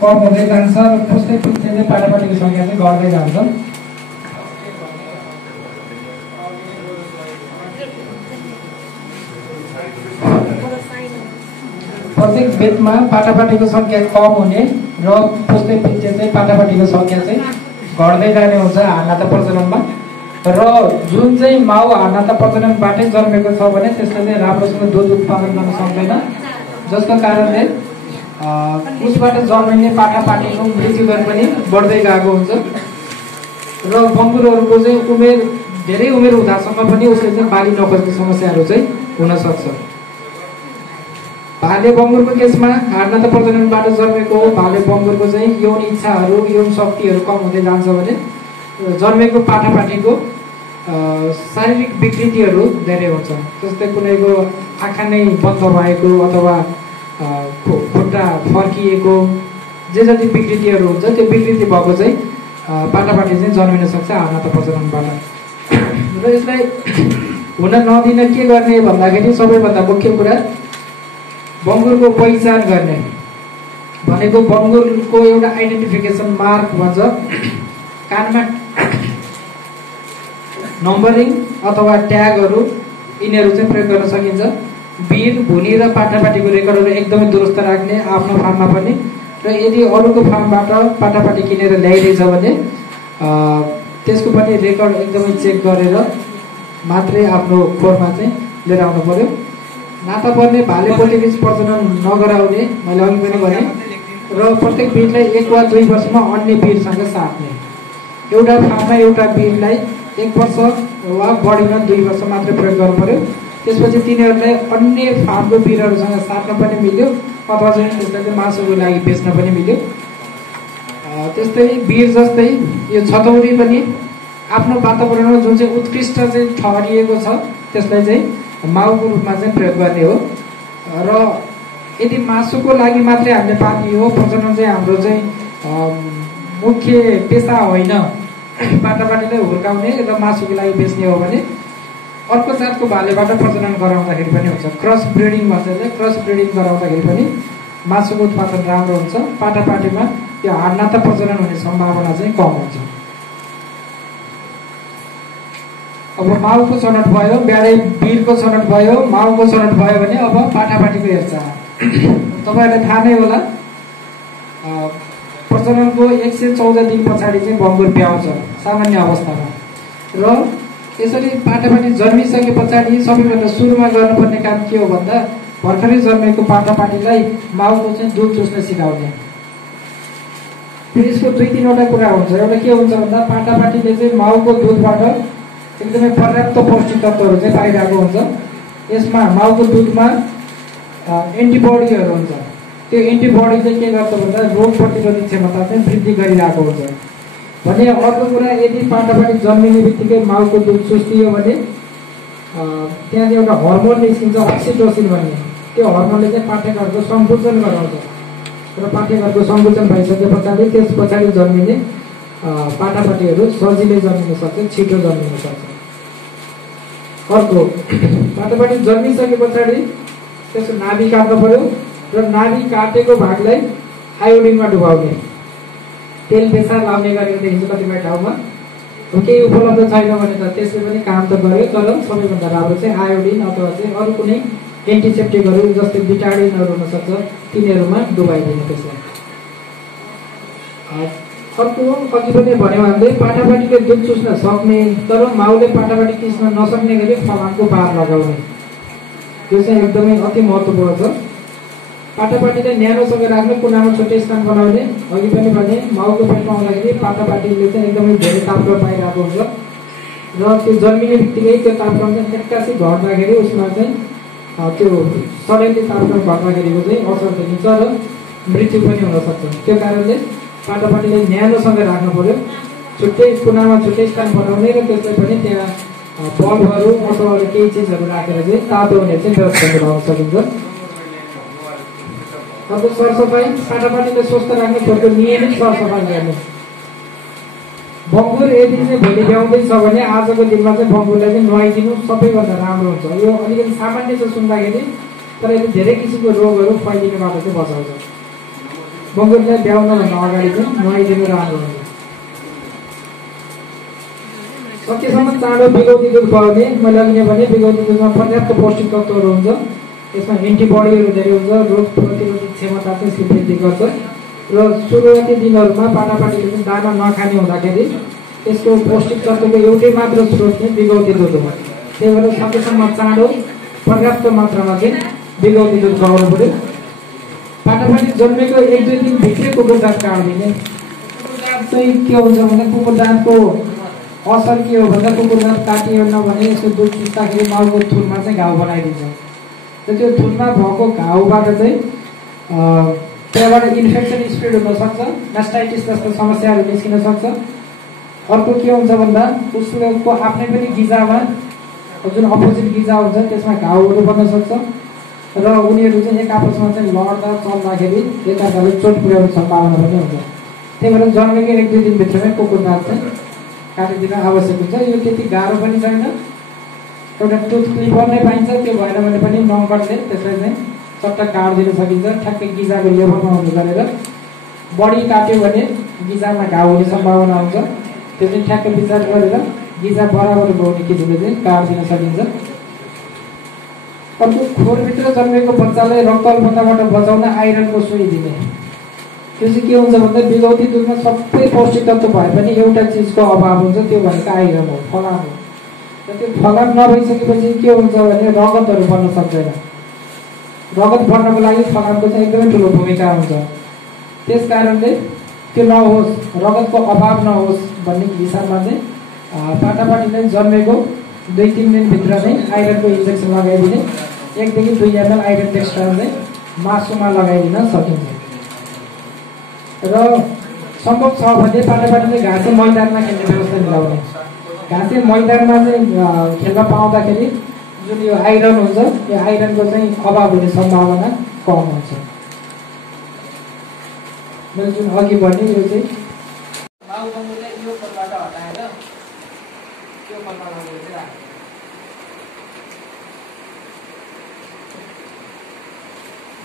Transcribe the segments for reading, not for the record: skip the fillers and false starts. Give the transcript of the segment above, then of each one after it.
कम हुँदै जान्छ र पुस्तै पुस्तै चाहिँ पाटापाटीको सङ्ख्या चाहिँ घट्दै जान्छ। प्रत्येक बेदमा पाटापाटीको सङ्ख्या कम हुने र पुस्तै पुस्तै चाहिँ पाटापाटीको सङ्ख्या चाहिँ घट्दै जाने हुन्छ हाडनाता प्रजननमा। र जुन चाहिँ माउ हाडनाता प्रजननबाटै जन्मेको छ भने त्यसले चाहिँ राम्रोसँग दुध उत्पादन गर्न सक्दैन, जसको कारणले उसबाट जन्मिने पाटापाटीको मृत्यु दर पनि बढ्दै गएको हुन्छ। र बङ्गुरहरूको चाहिँ धेरै उमेर हुँदासम्म पनि उसले चाहिँ बाली नखोज्ने समस्याहरू चाहिँ हुन सक्छ। भाले बङ्गुरको केसमा हाडनाता प्रजननबाट जन्मेको भाले बङ्गुरको चाहिँ यौन इच्छाहरू यौन शक्तिहरू कम हुँदै जान्छ भने जन्मेको पाटापाटीको शारीरिक विकृतिहरू धेरै हुन्छ। जस्तै कुनैको आँखा नै बन्द भएको अथवा खुट्टा फर्किएको जे जति विकृतिहरू हुन्छ त्यो विकृति भएको चाहिँ पाटापाटी चाहिँ जन्मिन सक्छ हाडनाता प्रजननबाट। र यसलाई हुन नदिन के गर्ने भन्दाखेरि सबैभन्दा मुख्य कुरा बङ्गुरको पहिचान गर्ने भनेको बङ्गुरको एउटा आइडेन्टिफिकेसन मार्क भन्छ। कानमा नम्बरिङ अथवा ट्यागहरू यिनीहरू चाहिँ प्रयोग गर्न सकिन्छ। बिर भुनी र पाटापाटीको रेकर्डहरू एकदमै दुरुस्त राख्ने आफ्नो फार्ममा पनि। र यदि अरूको फार्मबाट पाटापाटी किनेर ल्याइरहेछ भने त्यसको पनि रेकर्ड एकदमै चेक गरेर मात्रै आफ्नो खोरमा चाहिँ लिएर आउनु पर्यो। नाता पर्ने भाले पोल्ट्री प्रजनन नगराउने मैले अघि पनि भनेँ। र प्रत्येक बिरलाई 1 वा 2 वर्षमा अन्य बिरसँग साट्ने। एउटा फार्ममा एउटा बिरलाई 1 वर्ष वा बढीमा 2 वर्ष मात्रै प्रयोग गर्नु पर्यो। त्यसपछि तिनीहरूलाई अन्य फार्मको बिरहरूसँग साट्न पनि मिल्यो अथवा चाहिँ त्यसलाई चाहिँ मासुको लागि बेच्न पनि मिल्यो। त्यस्तै बिर जस्तै यो छतौरी पनि आफ्नो वातावरणमा जुन चाहिँ उत्कृष्ट चाहिँ ठहरिएको छ त्यसलाई चाहिँ माउको रूपमा चाहिँ प्रयोग गर्ने हो। र यदि मासुको लागि मात्रै हामीले पाल्ने हो, प्रजनन चाहिँ हाम्रो चाहिँ मुख्य पेसा होइन, पाटापाटीलाई हुर्काउने र मासुको लागि बेच्ने हो भने अर्को जातको भालेबाट प्रजनन गराउँदाखेरि पनि हुन्छ। क्रस ब्रिडिङ भन्छ। क्रस ब्रिडिङ गराउँदाखेरि पनि मासुको उत्पादन राम्रो हुन्छ। पाटापाटीमा त्यो हाडनाता प्रजनन हुने सम्भावना चाहिँ कम हुन्छ। अब माउको छनौट भयो, ब्याडे बिरको छनौट भयो, माउको छनौट भयो भने अब पाटापाटीको हेरचाह। तपाईँहरूलाई थाहा नै होला प्रजननको 114 दिन पछाडि चाहिँ बङ्गुर ब्याउँछ सामान्य अवस्थामा। र यसरी पाटापाटी जन्मिसके पछाडि सबैभन्दा सुरुमा गर्नुपर्ने काम के हो भन्दा भर्खरै जन्मेको पाटापाटीलाई माउको चाहिँ दुध चुस्न सिकाउने। यसको 2-3वटा कुरा हुन्छ। एउटा के हुन्छ भन्दा पाटापाटीले चाहिँ माउको दुधबाट एकदमै पर्याप्त पौष्टिक तत्त्वहरू चाहिँ पाइरहेको हुन्छ। यसमा माउको दुधमा एन्टिबडीहरू हुन्छ। त्यो एन्टिबडी चाहिँ के गर्छ भन्दा रोग प्रतिरोधी क्षमता चाहिँ वृद्धि गरिरहेको हुन्छ। भने अर्को कुरा यदि पाटापाटी जन्मिने बित्तिकै माउको दुध चुस्टियो भने त्यहाँ एउटा हर्मोन निस्किन्छ अक्सिटोसिन भन्ने। त्यो हर्मोनले चाहिँ पाठेघरको सङ्कुचन गराउँछ र पाठेघरको सङ्कुचन भइसके पछाडि त्यस पछाडि जन्मिने पाटापाटीहरू सजिलै जन्मिन सक्छ, छिटो जन्मिन सक्छ। अर्को पाटापाटी जन्मिसके पछाडि त्यसको नाभि काट्नु पर्यो र नाभि काटेको भागलाई आयोडिनमा डुबाउने। तेल बेसार लाउने गरेको देखिन्छ कतिपय ठाउँमा। केही उपलब्ध छैन भने त त्यसले पनि काम त गर्यो, तर सबैभन्दा राम्रो चाहिँ आयोडिन अथवा चाहिँ अरू कुनै एन्टिसेप्टिकहरू जस्तै बिटाडिनहरू हुनसक्छ तिनीहरूमा डुबाइदिने त्यसलाई। अर्को अघि पनि भन्यो हामीले पाटापाटीले दुध चुस्न सक्ने तर माउले पाटापाटी चुस्न नसक्ने गरी फलामको बार लगाउने। यो चाहिँ एकदमै अति महत्त्वपूर्ण छ। पाटापाटीलाई न्यानोसँग राख्ने, कुनामा छुट्टै स्थान बनाउने। अघि पनि भने माउको पेटमा आउँदाखेरि पाटापाटीले चाहिँ एकदमै धेरै तापक्रम पाइरहेको हुन्छ र त्यो जन्मिने बित्तिकै त्यो तापक्रम चाहिँ एक्कासी घट्दाखेरि उसमा चाहिँ त्यो सडनली तापक्रम घट्दाखेरिको चाहिँ असर देखिन्छ र मृत्यु पनि हुनसक्छ। त्यो कारणले पाटापाटीलाई न्यानोसँग राख्नु पर्यो, छुट्टै कुनामा छुट्टै स्थान बनाउने र त्यसलाई पनि त्यहाँ बल्बहरू अथवा अरू केही चिजहरू राखेर चाहिँ तातो हुने चाहिँ व्यवस्था गराउन सकिन्छ। अब सरसफाइ, पाटापाटीलाई स्वस्थ राख्ने खोरको नियमित सरसफाइ गर्ने। बङ्गुर यदि चाहिँ भोलि ब्याउँदैछ भने आजको दिनमा चाहिँ बङ्गुरलाई चाहिँ नुहाइदिनु सबैभन्दा राम्रो हुन्छ। यो अलिकति सामान्य छ सुन्दाखेरि, तर यदि धेरै किसिमको रोगहरू फैलिनेबाट चाहिँ बचाउँछ। मगरलाई ब्याउनभन्दा अगाडि चाहिँ नुहाइदिनु राम्रो हुन्छ। सकेसम्म चाँडो बिगौती दुध खुवाउने। मैले अघि भने बिगौती दुधमा पर्याप्त पौष्टिक तत्त्वहरू हुन्छ, यसमा एन्टिबडीहरू धेरै हुन्छ, रोग प्रतिरोधक क्षमता चाहिँ यसले वृद्धि गर्छ। र सुरुवाती दिनहरूमा पाटापाटीले चाहिँ दाना नखाने हुँदाखेरि यसको पौष्टिक तत्त्वको एउटै मात्र स्रोत चाहिँ बिगौती दुध हो। त्यही भएर सकेसम्म चाँडो पर्याप्त मात्रामा चाहिँ बिगौती दुध खुवाउनु पऱ्यो। पाटापाटी जन्मेको 1-2 दिन भित्रै कुकुर दाँत काट्दिने। कुकुर दाँत चाहिँ के हुन्छ भने कुकुर दाँतको असर के हो भन्दा कुकुर दाँत काटिएन भने यसको दुध पिस्दाखेरि माउको थुनमा चाहिँ घाउ बनाइदिन्छ। र त्यो थुनमा भएको घाउबाट चाहिँ त्यहाँबाट इन्फेक्सन स्प्रेड हुनसक्छ, मास्टाइटिस जस्तो समस्याहरू निस्किन सक्छ। अर्को के हुन्छ भन्दा उसको आफ्नै पनि गिजामा जुन अपोजिट गिजा हुन्छ त्यसमा घाउहरू बन्न सक्छ र उनीहरू चाहिँ एक आपसमा चाहिँ लड्दा चल्दाखेरि एकअर्काले चोट पुर्याउने सम्भावना पनि हुन्छ। त्यही भएर जन्मेको 1-2 दिनभित्रमै कुकुर दाँत चाहिँ काटिदिन आवश्यक हुन्छ। यो त्यति गाह्रो पनि छैन, एउटा टुथ क्लिपर नै पाइन्छ, त्यो भएन भने पनि नङ्कटले त्यसलाई चाहिँ चट्ट काटिदिन सकिन्छ। ठ्याक्कै गिजाको लेभलमा हुने गरेर बढी काट्यो भने गिजामा घाउ हुने सम्भावना हुन्छ, त्यो चाहिँ ठ्याक्कै विचार गरेर गिजा बराबर हुने किसिमले चाहिँ काटिदिन सकिन्छ। अर्को खोरभित्र जन्मेको बच्चालाई रक्त अल्पताबाट बचाउन आइरनको सुई दिने। त्यो चाहिँ के हुन्छ भन्दा बिगौती दुधमा सबै पौष्टिक तत्त्व भए पनि एउटा चिजको अभाव हुन्छ, त्यो भनेको आइरन हो, फलाम हो। र त्यो फलाम नभइसकेपछि के हुन्छ भने रगतहरू बन्न सक्दैन। रगत बढ्नको लागि फलामको चाहिँ एकदमै ठुलो भूमिका हुन्छ। त्यस कारणले त्यो नहोस्, रगतको अभाव नहोस् भन्ने हिसाबमा चाहिँ पाटापाटीले जन्मेको 2-3 दिनभित्र नै आइरनको इन्जेक्सन लगाइदिने। 1 देखि 2 ml आइरन टेक्स्ट्रा चाहिँ मासुमा लगाइदिन सकिन्छ। र सम्भव छ भने पाटापाटीले घाँसे मैदानमा खेल्ने व्यवस्था मिलाउने। घाँसे मैदानमा चाहिँ खेल्न पाउँदाखेरि जुन यो आइरन हुन्छ, यो आइरनको चाहिँ अभाव हुने सम्भावना कम हुन्छ। मैले जुन अघि भने यो चाहिँ माउबङ्गुलाई यो फलबाट हटाएर त्यो फलमा लगेर चाहिँ राख्छ।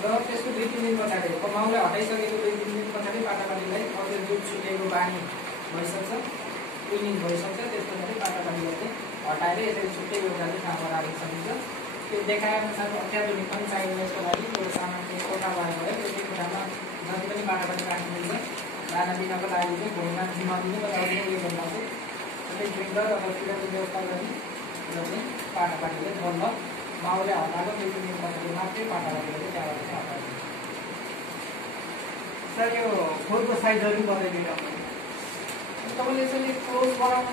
र त्यसको 2-3 दिन पछाडि माउलाई हटाइसकेको 2-3 दिन पछाडि पाटापाटीलाई अझै दुध छुटेको बानी भइसक्छ, क्लिनिङ भइसक्छ। त्यस पछाडि पाटापाटीलाई चाहिँ हटाएर यसरी छुट्टै एउटाले ठाउँमा राख्न सकिन्छ। त्यो देखाएअनुसार अत्याधुनिक पनि चाहिन्छ। यसको लागि त्यो सामान चाहिँ कोठा भयो, त्यो कोठामा जति पनि पाटापाटी राख्नुहुन्छ दाना दिनको लागि चाहिँ घुममा जिम्मादिने बताउने उयो गर्नु चाहिँ ड्रिङ्कर अथवा पिराको व्यवस्था गर्ने र चाहिँ पाटापाटीले बल्ल माउले हटाएको 2-3 दिन पछाडि मात्रै पाटापाटीले चाहिँ त्यहाँबाट चाहिँ हटाएको। सर यो खोरको साइजहरू बताइदिनु तपाईँले यसरी क्लोज बनाउनु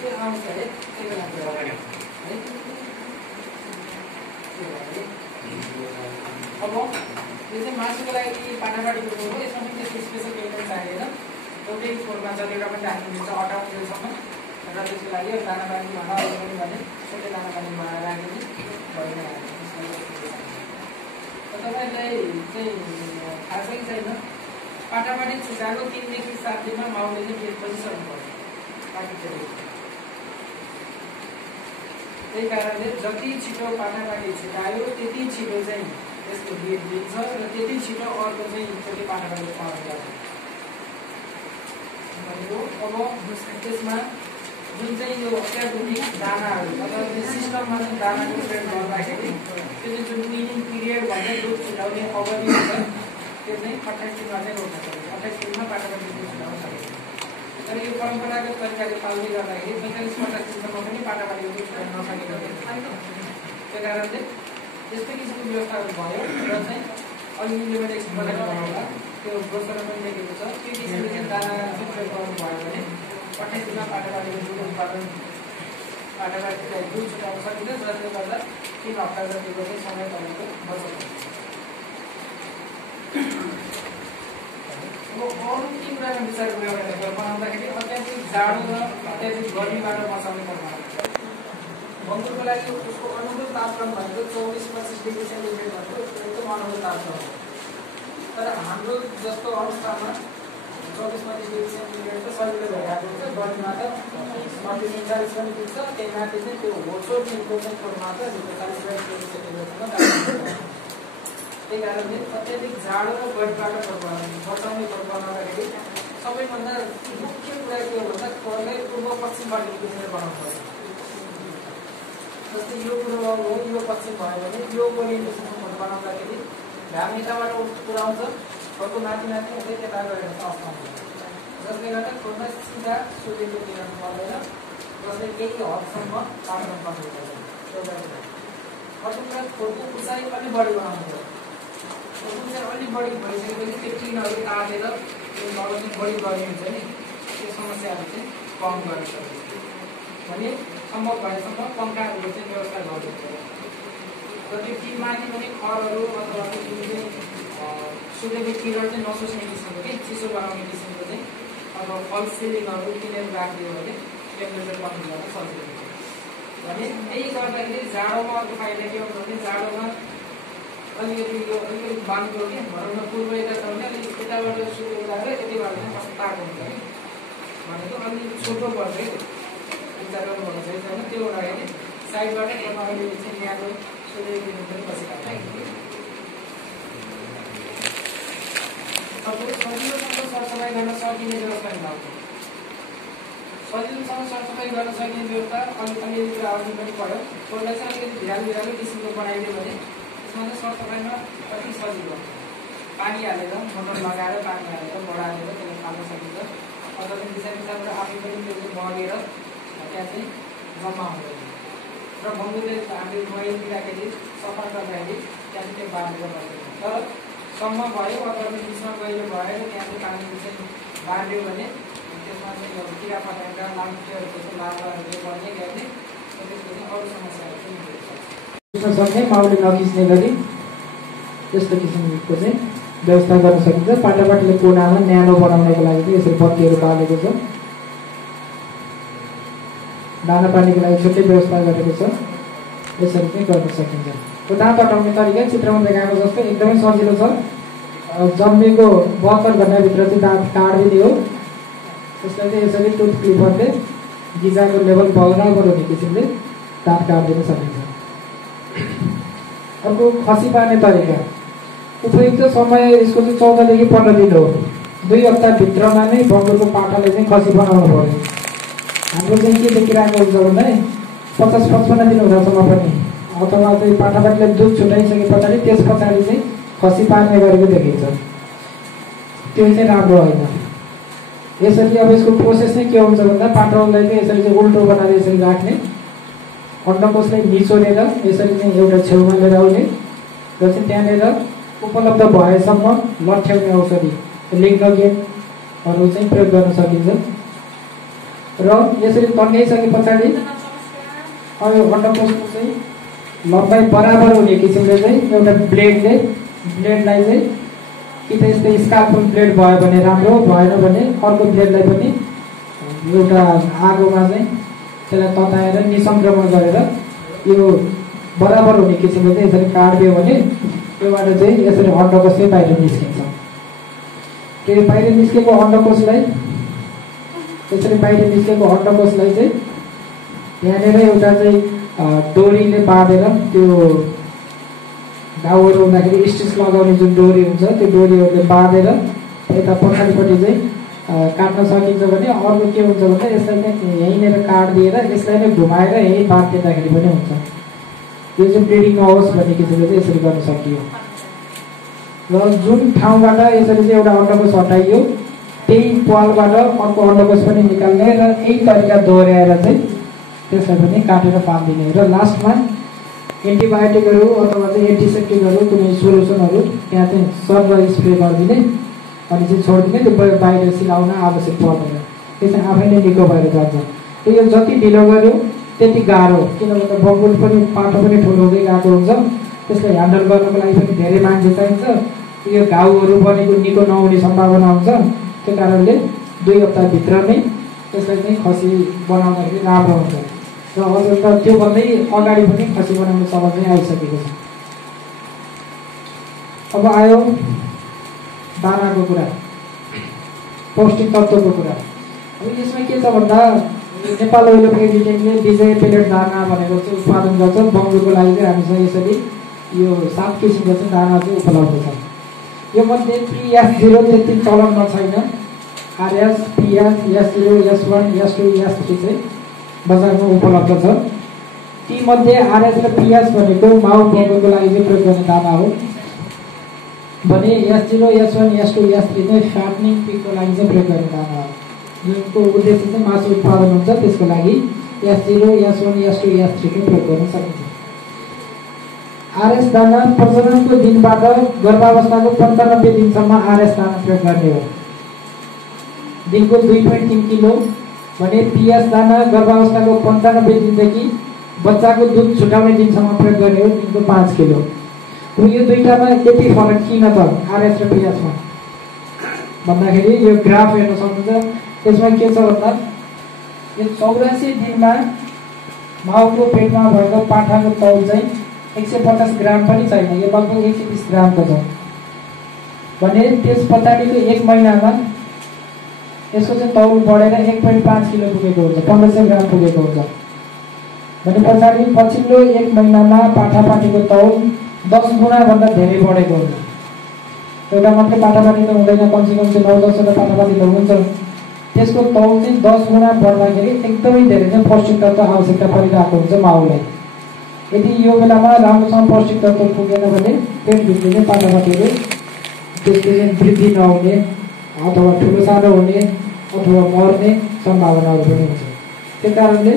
चाहिँ आउँछ है, त्यही बेला है। अब यो चाहिँ मासुको लागि पाटापाटीको खोर हो, यसमा पनि त्यस्तो स्पेसल केही पनि चाहिँदैन। एउटै खोरमा जतिवटा पनि राख्नु मिल्छ अटाउन्जेलसम्म। र त्यसको लागि दाना पानी भन्दा अरू पनि भने छुट्टै दाना पानी बनाएर राख्ने भइ नै हाल्छ। तपाईँलाई चाहिँ थाहा छ कि छैन, पाटापाटी छुट्याएको 3 देखि 7 दिनमा माउले चाहिँ पेट बसिसक्नु पर्छ पाटीचेरी। त्यही कारणले जति छिटो पाटापाटी छुट्यायो त्यति छिटो चाहिँ यसको पेट दिन्छ र त्यति छिटो अर्को चाहिँ एकचोटि पाटापाटी खुवाउनु पर्छ भनेको। अब त्यसमा जुन चाहिँ यो अत्याधुनिक दानाहरू अथवा सिस्टममा चाहिँ दानाको प्रयोग गर्दाखेरि त्यो चाहिँ जुन क्लिनिङ पिरियड भन्दै दुध छुट्याउने अवधि हुन्छ त्यो चाहिँ 28 दिनमा चाहिँ रोक्न सकिन्छ। 28 दिनमा पाटापाटी दुध छुट्याउन सकिन्छ। तर यो परम्परागत तरिकाले पाल्ने गर्दाखेरि 45-50 दिनसम्म पनि पाटापाटीको दुध छुट्याउन नसकिन्छ। त्यो कारणले यस्तो किसिमको व्यवस्थाहरू भयो र चाहिँ अनलिमिटेड एक्सपोर्ट बनाउँदा त्यो ब्रोसरमा पनि लेखेको छ त्यो किसिमले चाहिँ दाना प्रयोग गर्नुभयो भने 28 दिनमा पाटापाटीको दुध उत्पादन पाटापाटीलाई दुध छुट्याउन सकिन्छ, जसले गर्दा 3 हप्ता जतिको चाहिँ समय तपाईँको बचत हुन्छ। अब अरू के कुरामा विचार बनाउँदाखेरि अत्याधिक जाडो र अत्याधिक गर्मीबाट बचाउने पर्छ। बङ्गुरको लागि उसको अनुकूल तापक्रम भनेको 24-25 डिग्री सेन्टिग्रेड भनेको एकदम अनुकूल तापक्रम हो। तर हाम्रो जस्तो अवस्थामा 24-25 डिग्री सेन्टिग्रेड त सजिलो भइरहेको हुन्छ। गर्मीमा त 38-39 पनि पुग्छ, त्यही माथि चाहिँ त्यो होचो टिमको चाहिँ खोरमा त 40-42 डिग्री सेन्टिग्रेडसम्म जान्छ। त्यही कारणले अत्याधिक जाडो र बढीबाट बचाउने गर्दाखेरि सबैभन्दा मुख्य कुरा के हो भन्दा घरलाई पूर्व पश्चिमबाट निस्केर बनाउनु पर्छ। जस्तै यो पूर्व हो यो पश्चिम भयो भने यो ओरिएन्टेसन बनाउँदाखेरि घाम यताबाट पुऱ्याउँछ, घरको माथि माथि हुँदै त्यता गएर अस्ताउँछ, जसले गर्दा खोरमा सिधा सूर्यको किरण पर्दैन, जसले केही हदसम्म तापमान कम हुन्छ। एउटा कुरा। अर्को कुरा खोरको उचाइ अलिक बढी बनाउनु पर्छ। खोरको उचाइ अलिक बढी भइसकेपछि त्यो टिनहरू तातेर त्यो तल चाहिँ बढी गर्मी हुन्छ नि, त्यो समस्याहरू चाहिँ कम गर्न सकिन्छ भने सम्भव भएसम्म पङ्खाहरूको चाहिँ व्यवस्था गर्नुपर्छ। र त्यो टिनमाथि पनि खरहरू अथवा त्यो जुन चाहिँ सूर्यको किरण चाहिँ नसोच्ने किसिमको कि चिसो बनाउने किसिमको चाहिँ अब फल सिलिङहरू किनेर राखिदियो भने टेम्परेचर कन्ट्रोल गर्न सजिलो हुन्छ। भने त्यही गर्दाखेरि जाडोमा अर्को फाइदा के हुन्छ भने जाडोमा अलिकति बाँध्यो कि भनौँ न पूर्व यता छ भने अलिक यताबाट सूर्य उदाएर यतिबाट चाहिँ कस्तो तातो हुन्छ कि भनेको अलिक छोटो पर्छ कि उच्चारण गर्नु चाहिँ छैन, त्यो हुँदाखेरि साइडबाट अहिले चाहिँ न्यानो सूर्य किरण पनि बसिरहेको सजिलोसँग सरसफाइ गर्न सकिने व्यवस्था मिलाउँछ। सजिलोसँग सरसफाइ गर्न सकिने व्यवस्था अलिअलि कुरा अघि पनि पढ्यो, खोरलाई चाहिँ अलिकति भिरालो किसिमको बनाइदियो भने त्यसमा चाहिँ सरसफाइमा अति सजिलो पानी हालेर मोटर लगाएर पानी हालेर बढाएर त्यसलाई फाल्न सकिन्छ। अथवा दिशा दिशाबाट आफै पनि त्यो चाहिँ बगेर त्यहाँ चाहिँ जम्मा हुँदैन र भङ्गुले हामीले मैल दिँदाखेरि सफा गर्दाखेरि त्यहाँ चाहिँ त्यो बाँधेर बस्दैन। तर सम्म भयो अथवा बिचमा गहिरो भएर त्यहाँ चाहिँ पानी चाहिँ बाँड्यो भने त्यसमा चाहिँ किरा फटाका लामखुट्टेहरू जस्तो लाभाहरूले बढ्ने गर्ने त्यसपछि अरू समस्याहरू पनि हुन सक्छ। माउले नखिच्ने गरी यस्तो किसिमको चाहिँ व्यवस्था गर्न सकिन्छ। पाटापाटीले कोनामा न्यानो बनाउनको लागि चाहिँ यसरी बत्तीहरू बालेको छ, दाना पानीको लागि छुट्टै व्यवस्था गरेको छ, यसरी चाहिँ गर्न सकिन्छ। त्यो दाँत हटाउने तरिका चित्रमा देखाएको जस्तो एकदमै सजिलो छ। जन्मेको 72 घण्टाभित्र चाहिँ दाँत काट्दिने हो। त्यसलाई चाहिँ यसरी टुथ क्लिपरले गिजाको लेभल बराबर हुने किसिमले दाँत काट्दिन सकिन्छ। अर्को खसी पार्ने तरिका उपयुक्त समय यसको चाहिँ 14 देखि 15 दिन हो। 2 हप्ताभित्रमा नै बङ्गुरको पाठाले चाहिँ खसी बनाउनु पर्यो। हाम्रो चाहिँ के देखिरहेको हुन्छ भन्दा 50-55 दिन हुँदासम्म पनि अथवा चाहिँ पाठापाटीले दुध छुट्याइसके पछाडि त्यस पछाडि चाहिँ खसी पार्ने गरेको देखिन्छ। त्यो चाहिँ राम्रो होइन। यसरी अब यसको प्रोसेस चाहिँ के हुन्छ भन्दा पाठालाई चाहिँ यसरी चाहिँ उल्टो बनाएर यसरी राख्ने, अन्डकोशलाई निचोरेर यसरी चाहिँ एउटा छेउमा लिएर आउने र चाहिँ त्यहाँनिर उपलब्ध भएसम्म लट्ठ्याउने औषधि लिग्नोगेनहरू चाहिँ प्रयोग गर्न सकिन्छ। र यसरी तन्काइसके पछाडि अब अन्डकोशको चाहिँ लम्बाइ बराबर हुने किसिमले चाहिँ एउटा ब्लेडलाई चाहिँ कि त यस्तै स्काल्पल ब्लेड भयो भने राम्रो, भएन भने अर्को ब्लेडलाई पनि एउटा आगोमा चाहिँ त्यसलाई तताएर निसङ्क्रमण गरेर यो बराबर हुने किसिमले चाहिँ यसरी काटिदियो भने त्योबाट चाहिँ यसरी अन्डकोश चाहिँ बाहिर निस्किन्छ। त्यो बाहिर निस्केको अन्डकोशलाई चाहिँ यहाँनिर एउटा चाहिँ डोरीले बाँधेर त्यो घाउहरू हुँदाखेरि स्टिच लगाउने जुन डोरी हुन्छ त्यो डोरीहरूले बाँधेर यता पछाडिपट्टि चाहिँ काट्न सकिन्छ भने अर्को के हुन्छ भन्दा यसलाई नै यहीँनिर काटिदिएर यसलाई नै घुमाएर यहीँ बाँधिदिँदाखेरि पनि हुन्छ। यो चाहिँ ब्लिडिङ नहोस् भन्ने किसिमले चाहिँ यसरी गर्न सकियो। र जुन ठाउँबाट यसरी चाहिँ एउटा अन्डकोश हटाइयो त्यही पालबाट अर्को अन्डकोश पनि निकाल्ने र यही तरिका दोहोऱ्याएर चाहिँ त्यसलाई पनि काटेर फालिदिने र लास्टमा एन्टिबायोटिकहरू अथवा चाहिँ एन्टिसेप्टिकहरू कुनै सोल्युसनहरू त्यहाँ चाहिँ सरलाई स्प्रे गरिदिने अनि चाहिँ छोडिदिने, त्यो बाहिर सिलाउन आवश्यक पर्दैन, त्यो चाहिँ आफै नै निको भएर जान्छ। त्यो यो जति ढिलो गर्यो त्यति गाह्रो, किनभने बङ्गुर पनि पाटो पनि ठुलो हुँदै गएको हुन्छ, त्यसलाई ह्यान्डल गर्नको लागि पनि धेरै मान्छे चाहिन्छ। यो घाउहरू बनेको निको नहुने सम्भावना हुन्छ। त्यो कारणले 2 हप्ताभित्र नै त्यसलाई चाहिँ खसी बनाउँदाखेरि राम्रो हुन्छ। र अझ त त्योभन्दै अगाडि पनि खसी बनाउने समय चाहिँ आइसकेको छ। अब आयो दानाको कुरा, पौष्टिक तत्त्वको कुरा। अब यसमा के छ भन्दा नेपाल ओइल एडिटेकले विजय पेलेट दाना भनेको चाहिँ उत्पादन गर्छ। बङ्गुरको लागि चाहिँ हामीसँग यसरी यो 7 किसिमको चाहिँ दाना चाहिँ उपलब्ध छ। यो मध्ये PS0 त्यति चलनमा छैन। RS, PS, S0, S1, S2, S3 चाहिँ बजारमा उपलब्ध छ। ती मध्ये RS र PS भनेको माउ बङ्गोको लागि चाहिँ प्रयोग गर्ने दाना हो भने S0, S1, S2, S3 चाहिँ फ्याटनिङ पिगको लागि चाहिँ प्रयोग गर्ने दाना हो, जुनको उद्देश्य चाहिँ मासु उत्पादन हुन्छ त्यसको लागि S0, S1, S2, S3 को प्रयोग गर्न सकिन्छ। RS दाना प्रजननको दिनबाट गर्भावस्थाको 95 दिनसम्म RS दाना प्रयोग गर्ने हो। दिनको 2.3 किलो भने PS दाना गर्भावस्थाको 95 दिनदेखि बच्चाको दुध छुटाउने दिनसम्म प्रयोग गर्ने हो, दिनको 5 किलो। यो दुईटामा यति फरक किन त RS र PS मा भन्दाखेरि यो ग्राफ हेर्न सक्नुहुन्छ। त्यसमा के छ भन्दा यो 84 दिनमा माउको पेटमा भएको पाठाको तौल चाहिँ 150 ग्राम पनि छैन, यो लगभग 120 ग्रामको छ भने त्यस पछाडिको 1 महिनामा यसको चाहिँ तौल बढेर 1.5 किलो पुगेको हुन्छ, 1500 ग्राम पुगेको हुन्छ भने पछाडि पछिल्लो 1 महिनामा पाठापाठीको तौल 10 गुणा भन्दा धेरै बढेको हुन्छ। एउटा मात्रै पाठापाठी त हुँदैन, कमसेकम चाहिँ 9-10 पाठापाठी त हुन्छ। त्यसको तौल चाहिँ 10 गुणा बढ्दाखेरि एकदमै धेरै चाहिँ पौष्टिक तत्त्व आवश्यकता परिरहेको हुन्छ माउलाई। यदि यो बेलामा राम्रोसँग पौष्टिक तत्त्व पुगेन भने पेटभित्र चाहिँ पाठापाठीहरू त्यसले चाहिँ वृद्धि नहुने अथवा ठुलो सानो हुने अथवा मर्ने सम्भावनाहरू पनि हुन्छ। त्यही कारणले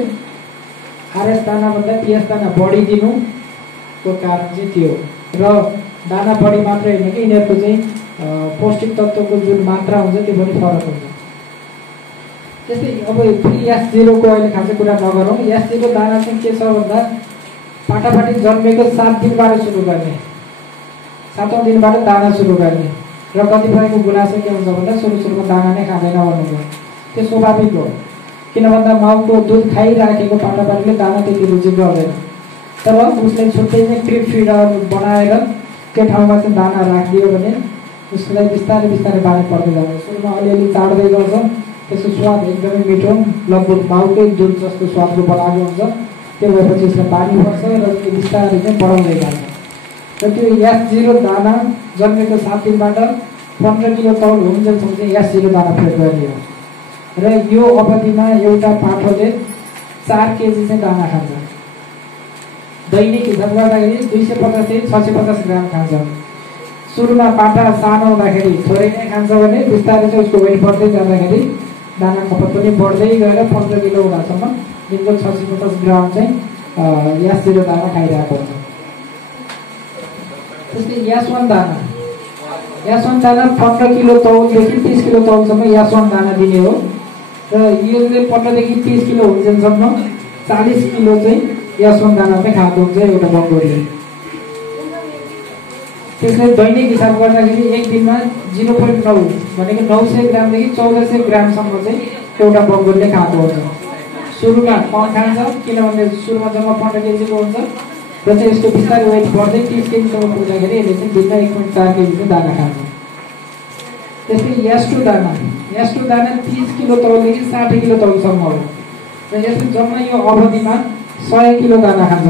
RS दानाभन्दा PS दाना बढी दिनुको कारण चाहिँ त्यो र दाना बढी मात्रै होइन कि यिनीहरूको चाहिँ पौष्टिक तत्त्वको जुन मात्रा हुन्छ त्यो पनि फरक हुन्छ। त्यस्तै अब S0 को अहिले खासै कुरा नगरौँ। S0 दाना चाहिँ के छ भन्दा पाठापाठी जन्मेको 7 दिनबाट सुरु गर्ने, 7औं दिनबाट दाना सुरु गर्ने र कतिपयको गुनासो के हुन्छ भन्दा सुरुमा दाना नै खाँदैन भन्नुहुन्छ। त्यो स्वाभाविक हो, किन भन्दा माउको दुध खाइराखेको पाठापाठीले दाना त्यति रुचि गर्दैन। तर उसले छुट्टै नै ट्रिप फिडर बनाएर त्यो ठाउँमा चाहिँ दाना राखिदियो भने उसलाई बिस्तारै बिस्तारै बानी पर्दै जान्छ। सुरुमा अलिअलि चाड्दै गर्छ, त्यसको स्वाद एकदमै मिठो लगभग माउकै दुध जस्तो स्वादको बनाएको हुन्छ। त्यो भएपछि उसलाई बानी पर्छ र त्यो बिस्तारै चाहिँ बढाउँदै जान्छ र त्यो S0 दाना जन्मेको 7 दिनबाट 15 किलो तौल हुन्जेलसम्म चाहिँ S0 दाना प्रयोग गर्ने हो र यो अवधिमा एउटा पाठोले 4 केजी चाहिँ दाना खान्छ। दैनिक हिसाब गर्दाखेरि 250 देखि 650 ग्राम खान्छ। सुरुमा पाठा सानो हुँदाखेरि थोरै नै खान्छ भने बिस्तारै चाहिँ उसको वेट बढ्दै जाँदाखेरि दाना खपत पनि बढ्दै गएर 15 किलो हुँदासम्म दिनको 650 ग्राम चाहिँ S0 दाना खाइरहेको हुन्छ। त्यस्तै S1 दाना 15 किलो तौलदेखि 30 किलो तौलसम्म S1 दाना दिने हो र यो चाहिँ 15 देखि 30 किलो हुन्जेलसम्म 40 किलो चाहिँ S1 दाना चाहिँ खाएको हुन्छ एउटा बङ्गोले। त्यसले दैनिक हिसाब गर्दाखेरि एक दिनमा 0.9 भनेको 900 ग्रामदेखि 1400 ग्रामसम्म चाहिँ एउटा बङ्गोलले खाएको हुन्छ। सुरुमा कम खान्छ किनभने सुरुमा जम्मा 15 केजीको हुन्छ र चाहिँ यसको बिस्तारै वेट बढ्दै 30 केजीसम्म पुग्दाखेरि यसले चाहिँ दिनमा 1.4 केजी चाहिँ दाना खान्छ। त्यस्तै S2 दाना 30 किलो तौलदेखि 60 किलो तौलसम्म हो र यसले जम्मा यो अवधिमा 100 किलो दाना खान्छ।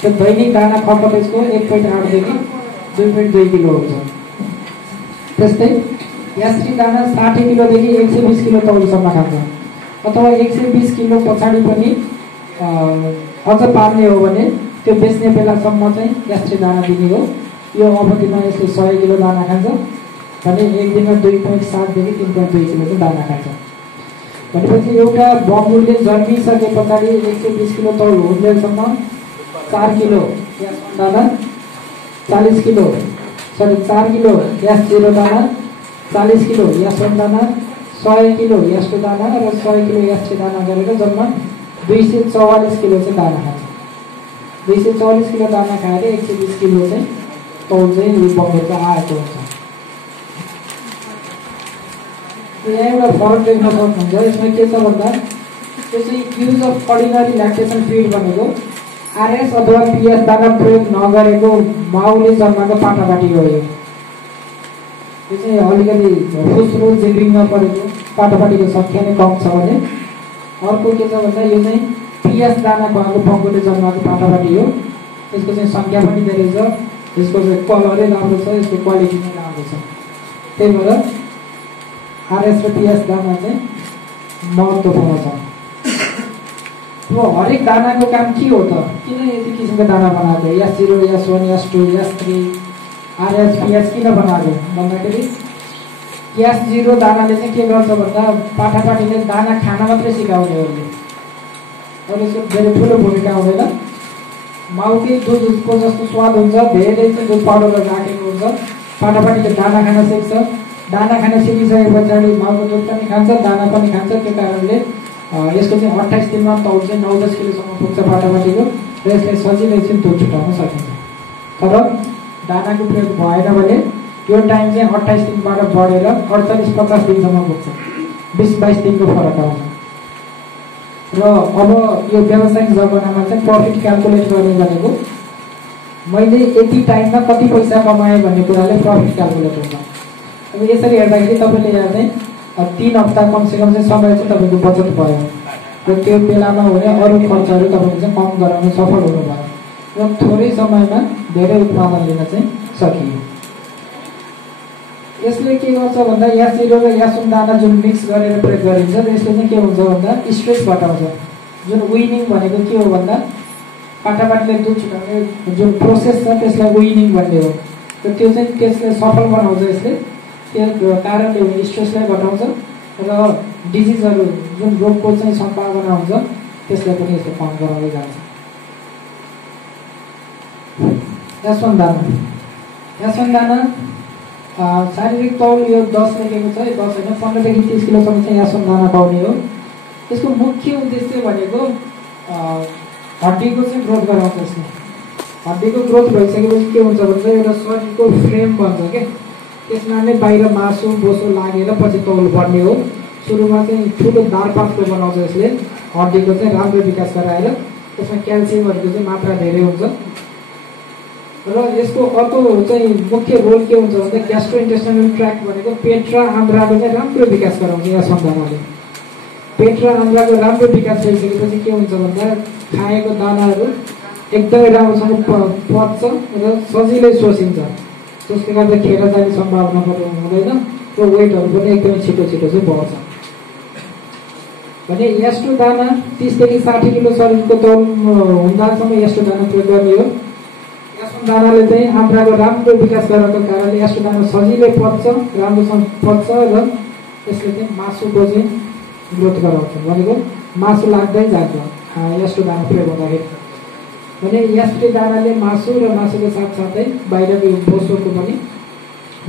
त्यो दैनिक दाना खपत यसको 1.8 देखि 2.2 किलो हुन्छ। त्यस्तै S3 दाना 60 किलोदेखि 120 किलो तौलसम्म खान्छ अथवा 120 किलो पछाडि पनि अझ पार्ने हो भने त्यो बेच्ने बेलासम्म चाहिँ S3 दाना दिने हो। यो अवधिमा यसले 100 किलो दाना खान्छ भने एक दिनमा 2.7 देखि 3.2 किलो चाहिँ दाना खान्छ। भनेपछि एउटा बङ्गुरले जन्मिसके पछाडि 120 किलो तौल हुन्जेलसम्म 4 किलो S1 दाना, 4 किलो S0 दाना, 40 किलो S1 दाना, 100 किलो S2 दाना र 100 किलो S3 दाना गरेर जम्मा 244 किलो चाहिँ दाना खान्छ। 244 किलो दाना खाएर 120 किलो चाहिँ तौल चाहिँ यो बङ्गुरको आएको हुन्छ। यहाँ एउटा फरक देख्न सक्नुहुन्छ। यसमा के छ भन्दा यो चाहिँ युज अफ अर्डिनरी ल्याक्टेसन फिड भनेको RS अथवा PS दाना प्रयोग नगरेको माउले जन्माएको पाठापाठी हो। यो चाहिँ अलिकति फुस्रो जिग्रिङमा परेको पाठापाठीको सङ्ख्या नै कम छ भने अर्को के छ भन्दा यो चाहिँ PS दाना भएको बङ्गुरले जन्माएको पाठापाठी हो। यसको चाहिँ सङ्ख्या पनि धेरै छ यसको चाहिँ कलरै राम्रो छ, यसको क्वालिटी पनि राम्रो छ। त्यही भएर आरएस र पिएस दाना चाहिँ महत्त्वपूर्ण छ। अब हरेक दानाको काम के हो त? किन यति किसिमको दाना बनाएको? S0, S1, S2, S3, RS PS किन बनाएको भन्दाखेरि S0 दानाले चाहिँ के गर्छ भन्दा पाठापाठीले दाना खान मात्रै सिकाउने हो। अरू यसको धेरै ठुलो भूमिका हुँदैन। माउकै दुधको जस्तो स्वाद हुन्छ, धेरै चाहिँ दुध पाउडर राखेको हुन्छ। पाठापाठीले दाना खान सिक्छ, दाना खान सिकिसके पछाडि माउको दुध पनि खान्छ, दाना पनि खान्छ। त्यो कारणले यसको चाहिँ 28 दिनमा तौल चाहिँ 9-10 किलोसम्म पुग्छ पाठापाठीको, र यसले सजिलै चाहिँ दुध छुटाउन सकिन्छ। तर दानाको प्रयोग भएन भने यो टाइम चाहिँ 28 दिनबाट बढेर 48-50 दिनसम्म पुग्छ, 20-22 दिनको फरक आउँछ। र अब यो व्यावसायिक जमानामा चाहिँ प्रफिट क्यालकुलेट गर्ने भनेको मैले यति टाइममा कति पैसा कमाएँ भन्ने कुराले प्रफिट क्यालकुलेट हुन्छ। अब यसरी हेर्दाखेरि तपाईँले यहाँ चाहिँ 3 हप्ता कमसेकम चाहिँ समय चाहिँ तपाईँको बचत भयो, र त्यो बेलामा हुने अरू खर्चहरू तपाईँले चाहिँ कम गराउन सफल हुनुभयो, र थोरै समयमा धेरै उत्पादन लिन चाहिँ सकियो। यसले के गर्छ भन्दा S0 र S1 दाना जुन मिक्स गरेर प्रयोग गरिन्छ, यसले चाहिँ के हुन्छ भन्दा स्ट्रेस घटाउँछ। जुन विनिङ भनेको के हो भन्दा पाठापाठीले दुध छुटाउने जुन प्रोसेस छ त्यसलाई विनिङ भन्ने हो, र त्यो चाहिँ त्यसले सफल बनाउँछ। यसले त्यो कारणले स्ट्रेसलाई घटाउँछ र डिजिजहरू जुन रोगको चाहिँ सम्भावना हुन्छ त्यसलाई पनि यसले कम गराउँदै जान्छ। S1 दाना शारीरिक तौल यो 10 लेखेको छ, 10 होइन 15 देखि 30 किलोसम्म चाहिँ S1 दाना पाउने हो। यसको मुख्य उद्देश्य भनेको हड्डीको चाहिँ ग्रोथ गराउँछ। यसले हड्डीको ग्रोथ भइसकेपछि के हुन्छ भन्छ एउटा शरीरको फ्रेम बन्छ क्या, त्यसमा नै बाहिर मासु बोसो लागेर पछि तौल बढ्ने हो। सुरुमा चाहिँ ठुलो दारपातको बनाउँछ यसले, हड्डीको चाहिँ राम्रो विकास गराएर। त्यसमा क्याल्सियमहरूको चाहिँ मात्रा धेरै हुन्छ, र यसको अर्को चाहिँ मुख्य रोल के हुन्छ भन्दा ग्यास्ट्रोइन्टेस्टाइनल ट्र्याक्ट भनेको पेट र आन्द्राको चाहिँ राम्रो विकास गराउँछ। S1 दानाले पेट र आन्द्राको राम्रो विकास भइसकेपछि के हुन्छ भन्दा खाएको दानाहरू एकदमै राम्रोसँग पच्छ र सजिलै शोषिन्छ, जसले गर्दा खेर जाने सम्भावना पनि हुँदैन, र वेटहरू पनि एकदमै छिटो चाहिँ बढ्छ। भने S2 दाना 30 देखि 60 किलो शरीरको तौल हुँदासम्म S2 दाना प्रयोग गर्ने हो। S1 दानाले चाहिँ आन्द्राको राम्रो विकास गरेको कारणले S2 दाना सजिलै पच्छ, राम्रोसँग पच्छ, र यसले चाहिँ मासुको चाहिँ ग्रोथ गराउँछ। भनेको मासु लाग्दै जान्छ S2 दाना प्रयोग हुँदाखेरि। भने S3 दानाले मासु र मासुको साथसाथै बाहिरको बोसोको पनि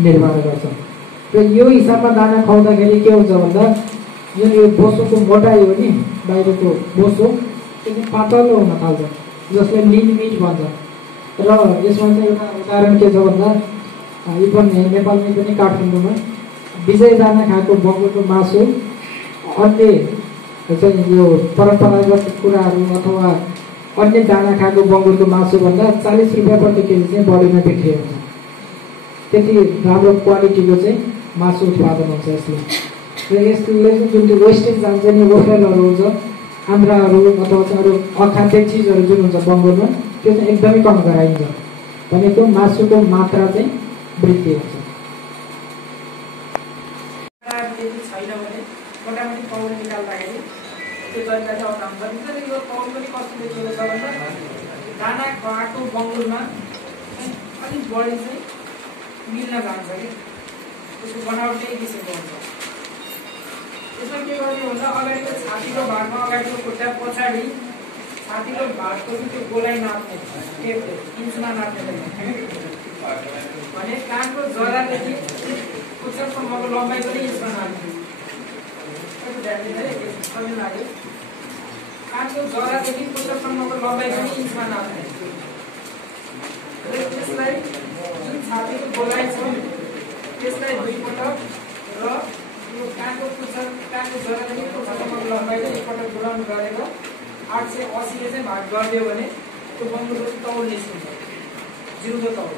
निर्माण गर्छ। र यो हिसाबमा दाना खुवाउँदाखेरि के हुन्छ भन्दा जुन यो बोसोको मोटाइ हो नि, बाहिरको बोसो एकदम पातलो हुन थाल्छ, जसलाई लिन मिट भन्छ। र यसमा चाहिँ एउटा उदाहरण के छ भन्दा इभन नेपालमै पनि काठमाडौँमा विजय दाना खाएको बङ्गुरको मासु अन्य चाहिँ यो परम्परागत कुराहरू अथवा अन्य दाना खाएको बङ्गुरको मासुभन्दा 40 रुपियाँ प्रति केजी चाहिँ बढीमा बिक्री हुन्छ। त्यति राम्रो क्वालिटीको चाहिँ मासु उत्पादन हुन्छ यसले। र यसले चाहिँ जुन त्यो वेस्टेज जान्छ नि, ओफ्रेलहरू हुन्छ, आन्द्राहरू अथवा चाहिँ अरू अखाद्य चिजहरू जुन हुन्छ बङ्गुरमा, त्यो चाहिँ एकदमै कम गराइन्छ। भनेको मासुको मात्रा चाहिँ वृद्धि हुन्छ। छैन भने मोटामोटी तौल निकाल्दाखेरि त्यो तरिका चाहिँ अब राम्रो हुन्छ। यो तौल पनि कस्तो देखिएको छ भन्दा दाना खुवाएको बङ्गुरमा अलिक बढी चाहिँ मिल्न जान्छ कि त्यसको बनावट त्यही किसिमको हुन्छ। यसमा के गर्ने भन्दा अगाडिको छातीको भागमा अगाडिको खुट्टा पछाडि छातीको भागको चाहिँ त्यो गोलाइ नाप्ने, इन्चमा नाप्ने भने कानको जरादेखि पुच्छरसम्मको लम्बाइ पनि इन्चमा नाप्ने। कानको जरादेखि पुच्छरसम्मको लम्बाइ पनि इन्चमा नाप्ने। त्यसलाई जुन छातीको गोलाइ छ त्यसलाई 2 पटक, र यो कानको जरादेखि पुच्छरसम्मको लम्बाइ चाहिँ 1 पटक गुणाउनु गरेर 880 ले चाहिँ भाग गरिदियो भने त्यो बङ्गुरको तौल निस्किन्छ, जिउको तौल।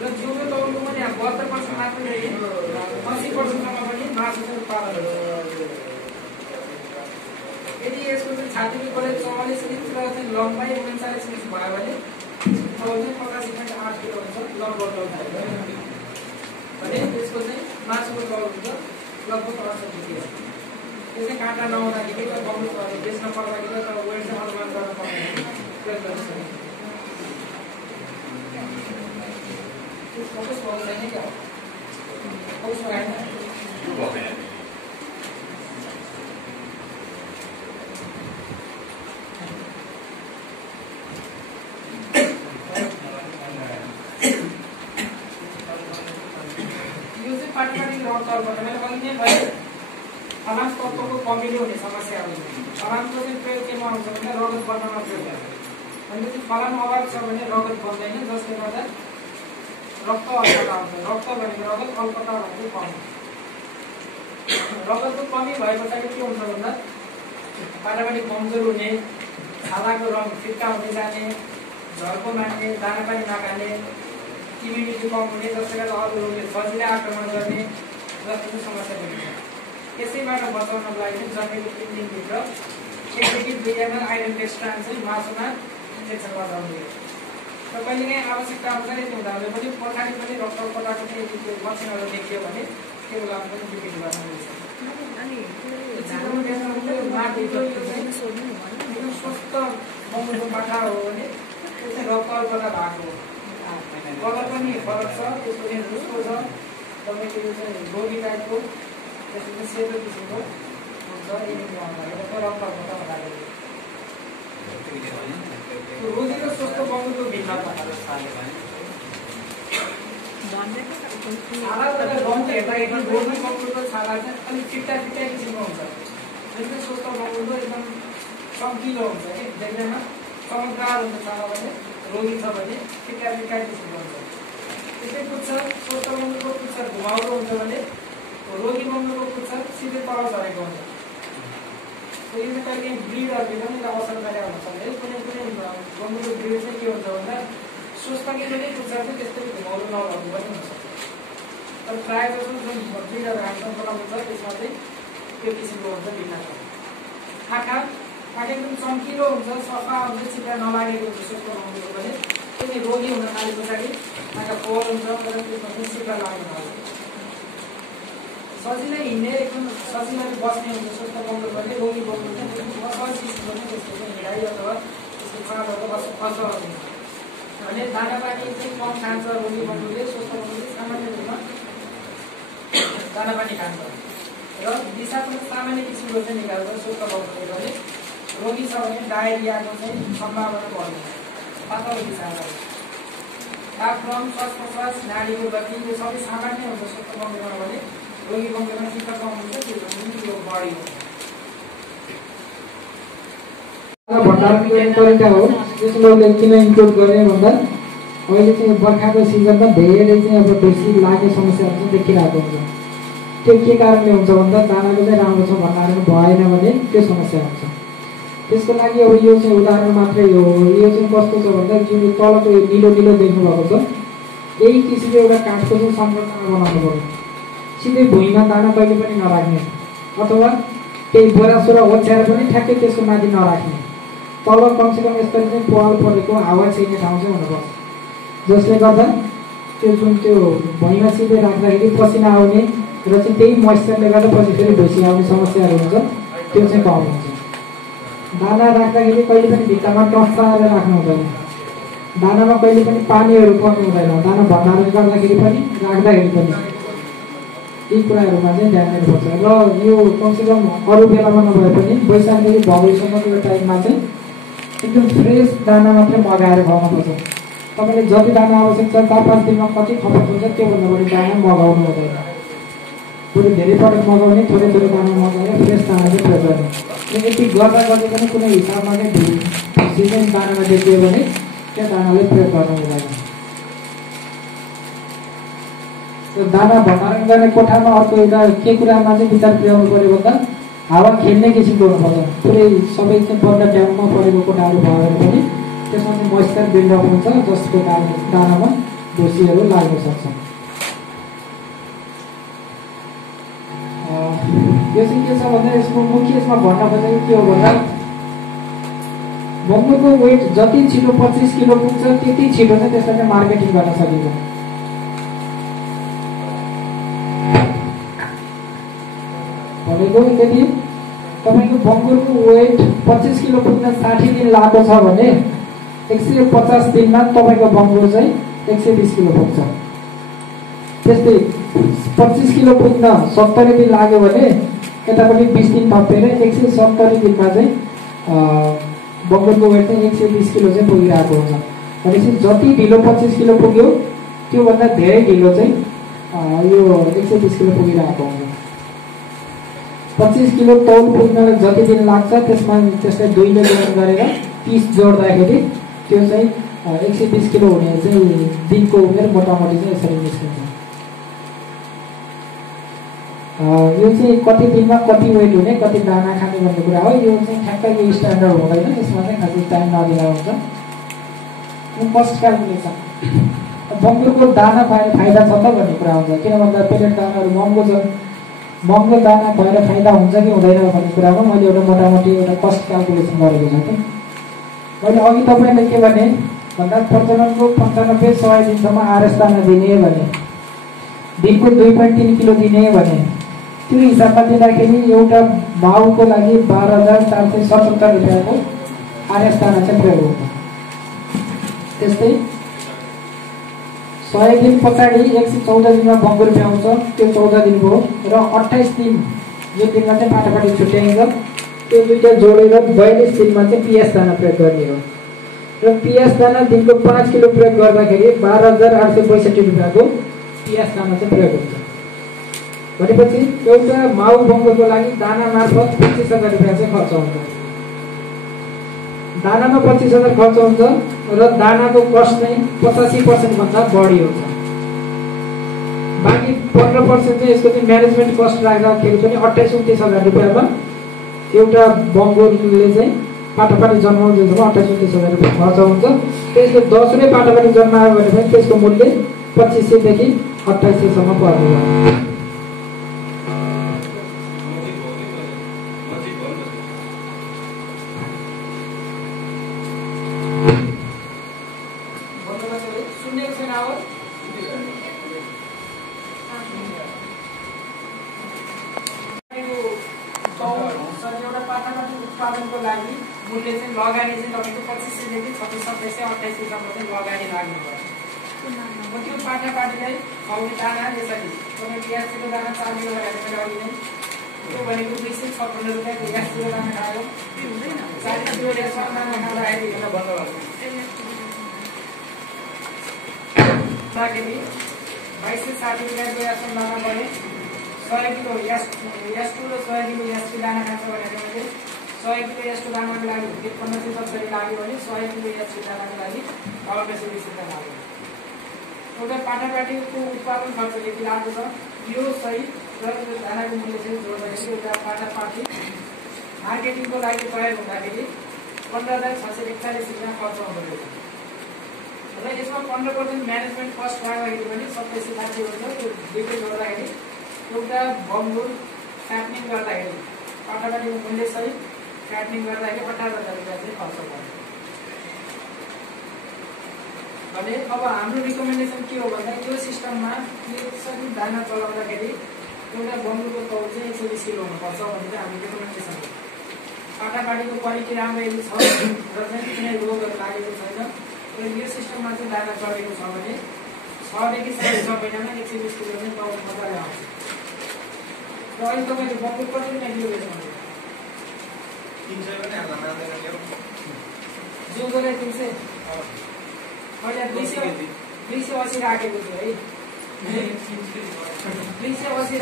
र जिउको तौलको पनि 72% मात्रै 80%सम्म पनि मासु चाहिँ उत्पादन हुन्छ। यदि यसको चाहिँ छातीको गोलाइ 44 इन्च र चाहिँ लम्बाइ 39 इन्च भयो भने तौल चाहिँ 85.8 किलो हुन्छ लगभग तौल भने त्यसको चाहिँ मासुको तौल हुन्छ लगभग 68 किलो। त्यो चाहिँ काँटा नहुँदाखेरि त बङ्गुर बेच्न पर्दाखेरि त वेट चाहिँ अनुमान गर्न पर्दैन प्रयोग गर्न सकिन्छ। फोकस भएको छैन क्या हो फोकस भएन फलाम तत्त्वको कमीले हुने समस्याहरू फलामको चाहिँ प्रयोग केमा आउँछ भने रगत बढ्नमा प्रयोग गर्छ। भनेपछि फलाम अभाव छ भने रगत बन्दैन, जसले गर्दा रक्त अल्पता आउँछ। रक्त भनेको रगत, अल्पता भनेको कमी। रगतको कमी भए पछाडि के हुन्छ भन्दा पाटापाटी कमजोर हुने, छालाको रङ फिक्का हुँदै जाने, झर्को मान्ने, दानापानी नखाने, इम्युनिटी कम हुने, जसले गर्दा अरू रोगले सजिलै आक्रमण गर्ने जस्तो समस्या देखिन्छ। यसैबाट बचाउनको लागि जन्मेको 3 दिनभित्र 1 देखि 2 ml आइरन टेस्ट्रान चाहिँ मासुमा इन्जेक्सन बजाउने र कहिलेकाहीँ आवश्यकता अनुसार यति हुँदा पनि पछाडि पनि रक्त पटाएको चाहिँ यदि त्यो लक्षणहरू देखियो भने त्यो बेलामा पनि बिक्री गर्न मिल्छ। एकदम स्वस्थ बङ्गुरको बाटा हो भने त्यो चाहिँ रक्त अल्पता भएको हो। कलर पनि फरक छ, त्यसको रेन्ज रुसको छ, तपाईँको यो चाहिँ रोगी टाइपको, त्यसको सेतो किसिमको हुन्छ। एनिमिया हुँदाखेरि रक्त अल्पता हुँदाखेरि रोगी र स्वस्थ बङ्गुरको भिन्नता छालाबाट रङ हेर्दाखेरि रोगी बङ्गुरको छाला चाहिँ अलिक फिट्टा फिट्टा किसिमको हुन्छ, जुन स्वस्थ बङ्गुरको एकदम चम्किलो हुन्छ कि देख्दैमा चमकदार हुन्छ छाला भने। रोगी छ भने फिट्टा फिट्टा किसिमको हुन्छ। त्यस्तै पुच्छर स्वस्थ बङ्गुरको पुच्छर घुमाउरो हुन्छ भने रोगी बङ्गुरको पुच्छर सिधै तल झरेको हुन्छ। यो चाहिँ कहिले ब्रिडहरूले पनि यसलाई असर गरेर हुन सक्छ। कुनै कुनै बङ्गुरको ब्रिड चाहिँ के हुन्छ भन्दा स्वस्थकै पनि पुच्छर चाहिँ त्यस्तै घुमाउरो नभएको पनि हुनसक्छ। तर प्रायः जस्तो जुन ब्रिडहरू हामीसँग बोलाउनु छ त्यसमा चाहिँ त्यो किसिमको हुन्छ भिन्नता। आँखा एकदम चम्किलो हुन्छ, सफा हुन्छ, चित्रा नलागेको हुन्छ स्वस्थ बङ्गुरको भने। त्यो चाहिँ रोगी हुन थाले पछाडि आँखा फोहोर हुन्छ, तर त्यसमा चाहिँ चित्रा लाग्न थाल्छ। सजिलै हिँड्ने एकदम सजिलै बस्ने हुन्छ स्वस्थ बङ्गुर भने। रोगी बङ्गुर चाहिँ असहज किसिमको चाहिँ त्यसको चाहिँ हिँडाइ अथवा त्यसको चालहरू असहज हुन्छ भने। दानापानी चाहिँ कम खान्छ रोगी बङ्गुरले, स्वस्थ बङ्गुरले सामान्य रूपमा दानापानी खान्छ र दिशा पनि सामान्य किसिमको चाहिँ निकाल्छ स्वस्थ बङ्गुरले भने। रोगी छ भने डायरियाको चाहिँ सम्भावना बढ्छ, पातलो दिशा तापक्रम, श्वास प्रश्वास, नाडीको गति यो सबै सामान्य हुन्छ स्वस्थ बङ्गुरमा भने। रोगी बङ्गुरमा चित्त कम हुन्छ, त्यो यो बढी हुन्छ। भण्डारणको एक तरिका हो। यसले किन इन्क्लुड गर्ने भन्दा अहिले चाहिँ बर्खाको सिजनमा धेरै चाहिँ अब बेसी लाग्ने समस्याहरू चाहिँ देखिरहेको हुन्छ। त्यो के कारणले हुन्छ भन्दा दानाको चाहिँ राम्रो छ भण्डारण भएन भने त्यो समस्या हुन्छ। त्यसको लागि अब यो चाहिँ उदाहरण मात्रै हो। यो चाहिँ कस्तो छ भन्दा जुन तलको यो निलो निलो देख्नुभएको छ यही किसिमको एउटा काठको चाहिँ संरचना बनाउनु पर्यो। सिधै भुइँमा दाना कहिले पनि नराख्ने अथवा केही बोरासोरा ओछ्याएर पनि ठ्याक्कै त्यसको माथि नराख्ने। तल कमसेकम यसरी चाहिँ पाल परेको हावा छिर्ने ठाउँ चाहिँ हुनुपर्छ, जसले गर्दा त्यो जुन त्यो भुइँमा सिधै राख्दाखेरि पसिना आउने र चाहिँ त्यही मोइस्चरले गर्दा पछि फेरि ढुसी आउने समस्याहरू हुन्छ, त्यो चाहिँ कम हुन्छ। दाना राख्दाखेरि कहिले पनि भित्तामा टस्साएर राख्नु हुँदैन। दानामा कहिले पनि पानीहरू पर्नु हुँदैन। दाना भण्डारण गर्दाखेरि पनि राख्दाखेरि पनि यी कुराहरूमा चाहिँ ध्यान दिनुपर्छ। र यो कमसेकम अरू बेलामा नभए पनि वैशाखदेखि भदौसम्मको यो टाइममा चाहिँ एकदम फ्रेस दाना मात्रै मगाएर खुवाउनुपर्छ। तपाईँले जति दाना आवश्यक छ 4-5 दिनमा कति खपत हुन्छ त्योभन्दा बढी दाना मगाउनु हुँदैन। बरु धेरै पटक मगाउने, थोरै थोरै दाना मगाएर फ्रेस दाना चाहिँ प्रयोग गर्ने। यति गर्दा गर्दै पनि कुनै हिसाबमा नै सिजन दानामा देखियो भने त्यो दानाले प्रयोग गर्नु हुँदैन। दाना भण्डारण गर्ने कोठामा अर्को एउटा के कुरामा चाहिँ विचार पुर्याउनु पऱ्यो भन्दा हावा खेल्ने किसिमको हुनुपर्छ। पुरै सबै चाहिँ बन्द ड्याममा परेको कोठाहरू भयो भने पनि त्यसमा चाहिँ मोइस्चर बिल्डअप हुन्छ, जसको कारणले दानामा ढुसीहरू लाग्न सक्छ। यो चाहिँ के छ भन्दा यसको मुख्य यसमा भन्न खोजेको के हो भन्दा बङ्गुरको वेट जति छिटो 25 किलो पुग्छ त्यति छिटो चाहिँ त्यसलाई चाहिँ मार्केटिङ गर्न सकिन्छ। भनेको यदि तपाईँको बङ्गुरको वेट 25 किलो पुग्न 60 दिन लागेको छ भने 150 दिनमा तपाईँको बङ्गुर चाहिँ 120 किलो पुग्छ। त्यस्तै 25 किलो पुग्न 70 दिन लाग्यो भने यतापट्टि 20 दिन थपेर 170 दिनमा चाहिँ बङ्गुरको वेट चाहिँ 120 किलो चाहिँ पुगिरहेको हुन्छ। भनेपछि जति ढिलो 25 किलो पुग्यो त्योभन्दा धेरै ढिलो चाहिँ यो 120 किलो पुगिरहेको हुन्छ। 25 किलो तौल पुग्नलाई जति दिन लाग्छ त्यसलाई 2 ले गुणन गरेर 30 जोड्दाखेरि त्यो चाहिँ 120 किलो हुने चाहिँ दिनको उमेर मोटामोटी चाहिँ यसरी निस्किन्छ। यो चाहिँ कति दिनमा कति वेट हुने कति दाना खाने भन्ने कुरा हो। यो चाहिँ ठ्याक्कै यो स्ट्यान्डर्ड हुँदैन, यसमा चाहिँ खासै टाइम नदिँदा हुन्छ। कस्ट क्यालकुलेसन बङ्गुरको दाना फाइदा छ त भन्ने कुरा हुन्छ। किन भन्दा पेलेट दानाहरू महँगो छ, महँगो दाना भएर फाइदा हुन्छ कि हुँदैन भन्ने कुरामा मैले एउटा मोटामोटी एउटा कस्ट क्यालकुलेसन गरेको छु कि मैले अघि तपाईँले के भने भन्दा प्रजननको 95-100 दिनसम्म आरएस दाना दिने भने दिनको 2.3 किलो दिने भने त्यो हिसाबमा दिँदाखेरि एउटा माउको लागि 12,477 रुपियाँको आरएस दाना चाहिँ प्रयोग हुन्छ। त्यस्तै 100 दिन पछाडि 114 दिनमा बङ्गुर भ्याउँछ, त्यो 14 दिन भयो र 28 दिन जुन दिनमा चाहिँ पाटापाटी छुट्याइन्छ त्यो दुईटा जोडेर 42 दिनमा चाहिँ पिएस दाना प्रयोग गर्ने हो। र पिएस दाना दिनको 5 किलो प्रयोग गर्दाखेरि 12,862 रुपियाँको पिएस दाना चाहिँ प्रयोग हुन्छ। भनेपछि एउटा माउ बङ्गुरको लागि दाना मार्फत 25,000 रुपियाँ चाहिँ खर्च हुन्छ। दानामा 25,000 खर्च हुन्छ र दानाको कस्ट चाहिँ 85% भन्दा बढी हुन्छ। बाँकी 15% चाहिँ यसको चाहिँ म्यानेजमेन्ट कस्ट राख्दाखेरि पनि 28-29,000 रुपियाँमा एउटा बङ्गुरले चाहिँ पाटापाटी जन्माउनुसम्म 28-29,000 रुपियाँ खर्च हुन्छ। त्यसले 10 पाटापाटी जन्मायो भने पनि त्यसको मूल्य 2500 देखि 2800 सम्म पर्ने। उत्पादनको लागि मूल्य चाहिँ लगानी चाहिँ तपाईँको 2500 देखि 2600-2800 सम्म चाहिँ लगानी लाग्ने भयो। त्यो पाटापाटीलाई खुवाउने दाना यसरी तपाईँ 50 किलो दाना 4 किलो लगाएर अघि नै त्यो भनेको 256 रुपियाँको 50 किलो दाना खायो, 40 किलो रेसन दाना खाँदाखेरि एउटा बन्द भयो। 2260 रुपियाँको रेसन दाना भने 100 किलो एस2 र 100 किलो एसपी दाना खान्छ भनेर मैले 100 किलो एसटू दानाको लागि 1570 लाग्यो भने 100 किलो एसपी दानाको लागि 1820 रुपियाँ लाग्यो। एउटा पाटापाटीको उत्पादन खर्च यति लाग्छ। यो सही र दानाको मूल्य चाहिँ जोड्दाखेरि एउटा पाटापाटी मार्केटिङको लागि प्रयोग हुँदाखेरि 15,641 रुपियाँ खर्च हुँदो रहेछ। र यसमा 15% म्यानेजमेन्ट कस्ट राख्दाखेरि पनि 2760 हुन्छ। त्यो दुईटै जोड्दाखेरि एउटा बङ्गुर फ्याटनिङ गर्दाखेरि पाटापाटीको मूल्य सही फ्याटनिङ गर्दाखेरि 18,000 रुपियाँ चाहिँ खर्च पर्छ। भने अब हाम्रो रिकमेन्डेसन के हो भन्दा यो सिस्टममा यसरी दाना चलाउँदाखेरि एउटा बङ्गुरको तौल चाहिँ 120 किलो हुनुपर्छ भन्ने चाहिँ हाम्रो रिकमेन्डेसन हो। पाटापाटीको क्वालिटी राम्रो यदि छ र चाहिँ कुनै रोगहरू लागेको छैन र यो सिस्टममा चाहिँ दाना चलेको छ भने 6 देखि 6.5 महिनामा 120 किलो चाहिँ तौल मजाले आउँछ। र अहिले तपाईँले बङ्गुर कति दिन किलो बेच्नुहुन्छ? 300 पनि हाल्न मान्दैन नि हो। जिउँदोलाई 300 मैले 280 राखेको छु है। 280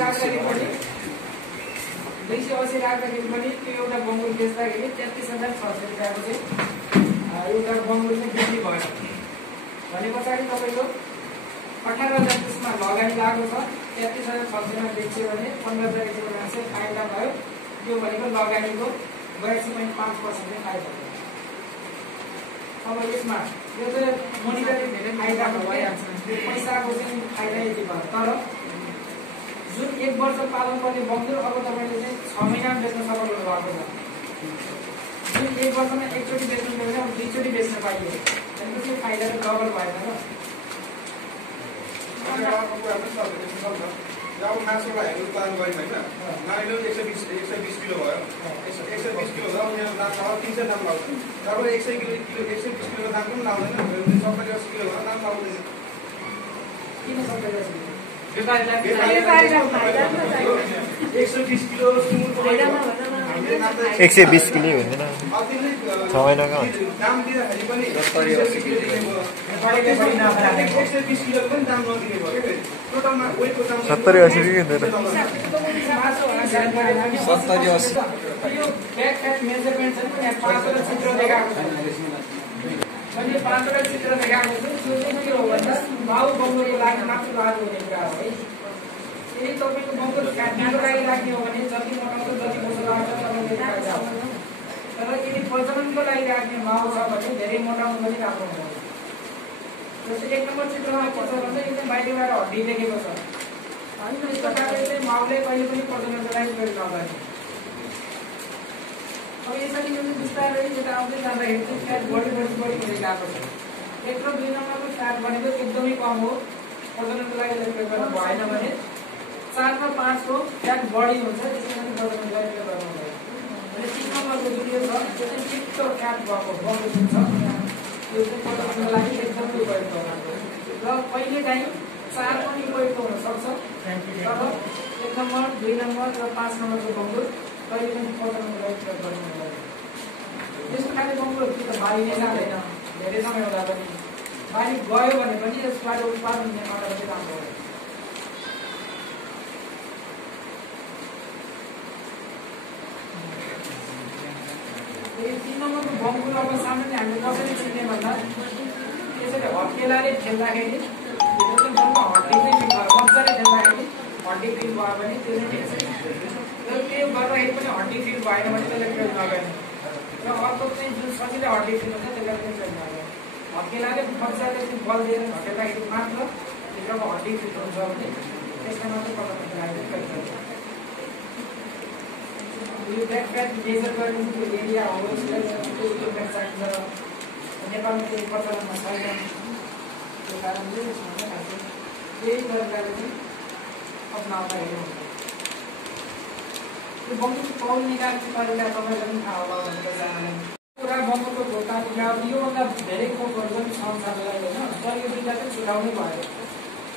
राख्दाखेरि पनि त्यो एउटा बङ्गुर बेच्दाखेरि 33,600 रुपियाँको चाहिँ एउटा बङ्गुर चाहिँ बिक्री भयो भने पछाडि तपाईँको 18,000 त्यसमा लगानी लागेको छ। 33,600 मा बेच्यो भने 15,150 चाहिँ फाइदा भयो। त्यो भनेको लगानीको 82.5% चाहिँ फाइदा भयो। अब यसमा यो चाहिँ मोनिटरिङ धेरै फाइदा भइहाल्छ। त्यो पैसाको चाहिँ फाइदा यति भयो। तर जुन 1 वर्ष पालन गर्ने बङ्गुर अब तपाईँले चाहिँ 6 महिनामा बेच्न सफल हुनुभएको छ। जुन एक वर्षमा एकचोटि बेच्नु भयो भने अब दुईचोटि बेच्न पाइयो भनेपछि फाइदा त डबल भएन र जब मासुलाई हामी उत्पादन गऱ्यौँ होइन मानिलो 120 किलो भयो 120 किलो भयो उनीहरू दाम अब 300 दाम लाग्छ जब 100 किलो 120 किलोको दाम पनि लाउँदैन 70 80 किलो भयो दाम लाउँदैन किन 70 80 120 किलो सुँगुरको 120 किलो हुँदैन 6 महिनाको दाम दिँदाखेरि पनि 70 80 किलो दिने भयो 120 किलो पनि दाम नदिने भयो के टोटलमा वेटको दाम 70 80 हुँदैन 70 80 यो ब्याक फ्याट मेजरमेन्ट छ नि यहाँ पाँचवटा चित्र देखाएको छ अनि पाँचवटा चित्र देखाएको छ त्यो चाहिँ के हो भन्दा माउ बङ्गुरको लागि मात्र लागु हुने कुरा हो है यदि तपाईँको बङ्गुर काट्नको लागि राख्ने हो भने जति मोटाउँछ जति मसला आउँछ तपाईँले फाइदा हुन्छ तर यदि प्रजननको लागि राख्ने माउ छ भने धेरै मोटाउनु पनि राम्रो हुन्छ जस्तै 1 नम्बर चित्रमा के छ भन्दा एकदम बाहिरबाट हड्डी देखेको छ होइन यस्तो कारणले चाहिँ माउले कहिले पनि प्रजननको लागि प्रयोग नगर्ने अब यसरी यो बिस्तारै यता आउँदै जाँदाखेरि चाहिँ फ्याट बढी हुँदै गएको छ 1 र 2 नम्बरको फ्याट भनेको एकदमै कम हो प्रजननको लागि प्रयोग गर्नु भएन भने 4 र 5 को फ्याट बढी हुन्छ त्यसैले प्रजननको लागि प्रयोग गर्नु भएन अनि 3 नम्बरको जुन यो छ त्यो चाहिँ फिक्स फ्याट भएको बङ्गुर छ यो चाहिँ प्रजननको लागि एकदमै उपयुक्त हो र कहिलेकाहीँ 4 पनि उपयुक्त हुन सक्छ तर 1 नम्बर 2 नम्बर र 5 नम्बरको बङ्गुर कहिले पनि प्रजननको लागि प्रयोग गर्नु हुँदैन यस्तो खाले बङ्गुरहरू त बारी नै जाँदैन धेरै समय हुँदा पनि बारी गयो भने पनि यसबाट उत्पादन हुने मात्रा चाहिँ राम्रो हो यो 3 नम्बरको बङ्गुर अब सामान्य हामीले कसरी चिन्ने भन्दा यसरी हड्केलाले ठेल्दाखेरि हड्डी चाहिँ मजाले ठेल्दाखेरि हड्डी फिल भयो भने त्यो चाहिँ ठिक छ तर त्यो गर्दाखेरि पनि हड्डी फिल भएन भने त्यसलाई प्रयोग नगर्ने र अर्को चाहिँ जुन सजिलै हड्डी फिल हुन्छ त्यसलाई पनि प्रयोग नगर्ने हड्केलाले मजाले चाहिँ बल दिएर हटेर्दाखेरि मात्र भित्रको हड्डी फिल हुन्छ भने त्यसलाई मात्रै प्रजननको लागि प्रयोग गर्छ यो ब्याक फ्याट मेजर गर्ने त्यो एरिया हो त्यसलाई चाहिन्छ नेपालमा त्यो प्रचलनमा छैन त्यो कारणले यही तरिकाले चाहिँ अपनाउँदाखेरि हुन्छ त्यो बङ्गुरको कौल निकाल्ने तरिका तपाईँलाई पनि थाहा होला भनेर चाहन्छु पुरा बङ्गुरको ढोका निकाल्नु योभन्दा धेरै खोपहरू पनि छ संसारलाई होइन तर यो दुईवटा चाहिँ छुटाउनै भयो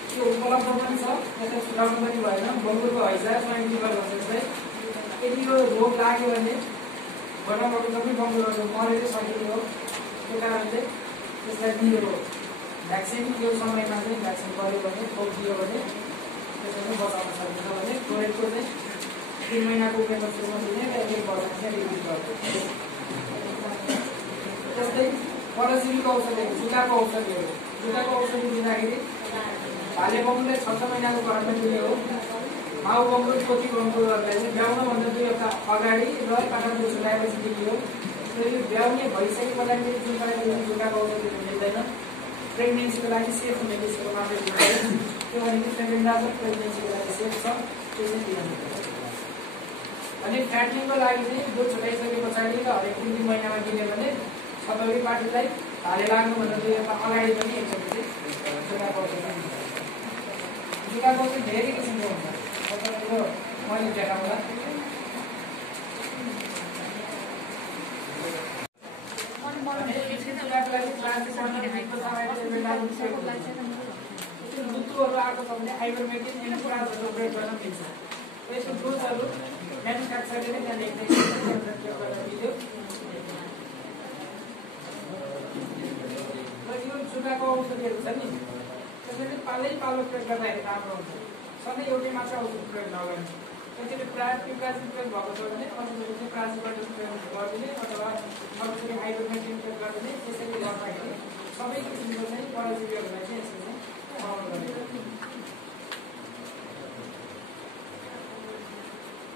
त्यो उपलब्ध पनि छ त्यसलाई छुटाउनु पनि भएन बङ्गुरको हैजा स्वाइन फिभर भन्छ यदि यो रोग लाग्यो भने बनाएको सबै बङ्गुरहरू मरेरै सकिने हो त्यो कारणले त्यसलाई दियो भ्याक्सिन त्यो समयमा चाहिँ भ्याक्सिन गर्यो भने खोप दियो भने त्यसलाई बचाउन सकिन्छ भने कोभिडको चाहिँ 3 महिनाको उमेरमा सुरुमा दिने र 1 वर्षमा चाहिँ रिपिट गर्छ त्यस्तै परजीवीको औषधिहरू जुकाको औषधि दिँदाखेरि भाले बङ्गुरले 6 महिनाको घरमा दिने हो माउ बङ्गुर पोथी बङ्गुरहरूलाई चाहिँ ब्याउनभन्दा 2 हप्ता अगाडि र काठमाडौँ छुट्याएपछि दिइयो त्यो ब्याउने भइसके पछाडि जुन पाइले जुकाको औषधि दिँदैन प्रेग्नेन्सीको लागि सेफ हुने विषयको मात्रै दिँदैन त्यो भनेको प्रेग्नेन्ट प्रेग्नेन्सीको लागि सेफ छ त्यो चाहिँ दिनु अनि फ्याटनिङको लागि चाहिँ दुध छुटाइसके पछाडि र हरेक 3 महिनामा दिने भने सबै पार्टीलाई भाले लाग्नुभन्दा 2 हप्ता अगाडि पनि एकचोटि चाहिँ जुकाको औषधि दिन्छ जुकाको चाहिँ धेरै किसिमको हुन्छ तपाईँको मैले देखाउँदा ऋतुहरू आएको छ भने आइभरमेक्टिन एन्टिफाइजहरू प्रयोग गर्न मिल्छ यसको डोजहरू म्यानुफ्याक्चरले नै त्यहाँ लेख्दै प्रयोग गर्न दियो र यो जुकाको औषधिहरू छ नि त्यसैले पालो प्रयोग गर्दाखेरि राम्रो हुन्छ सधैँ एउटै मात्र औषध प्रयोग नगर्ने त्यसैले प्रायः पिप्राजिन प्रयोग भएको छ भने अरूले चाहिँ प्राजिबाट प्रयोग गरिदिने अथवा अरूले आइभरमेक्टिन प्रयोग गरिदिने त्यसरी गर्दाखेरि सबै किसिमको चाहिँ परजीवीहरूलाई चाहिँ यसरी चाहिँ कमाउनु गर्ने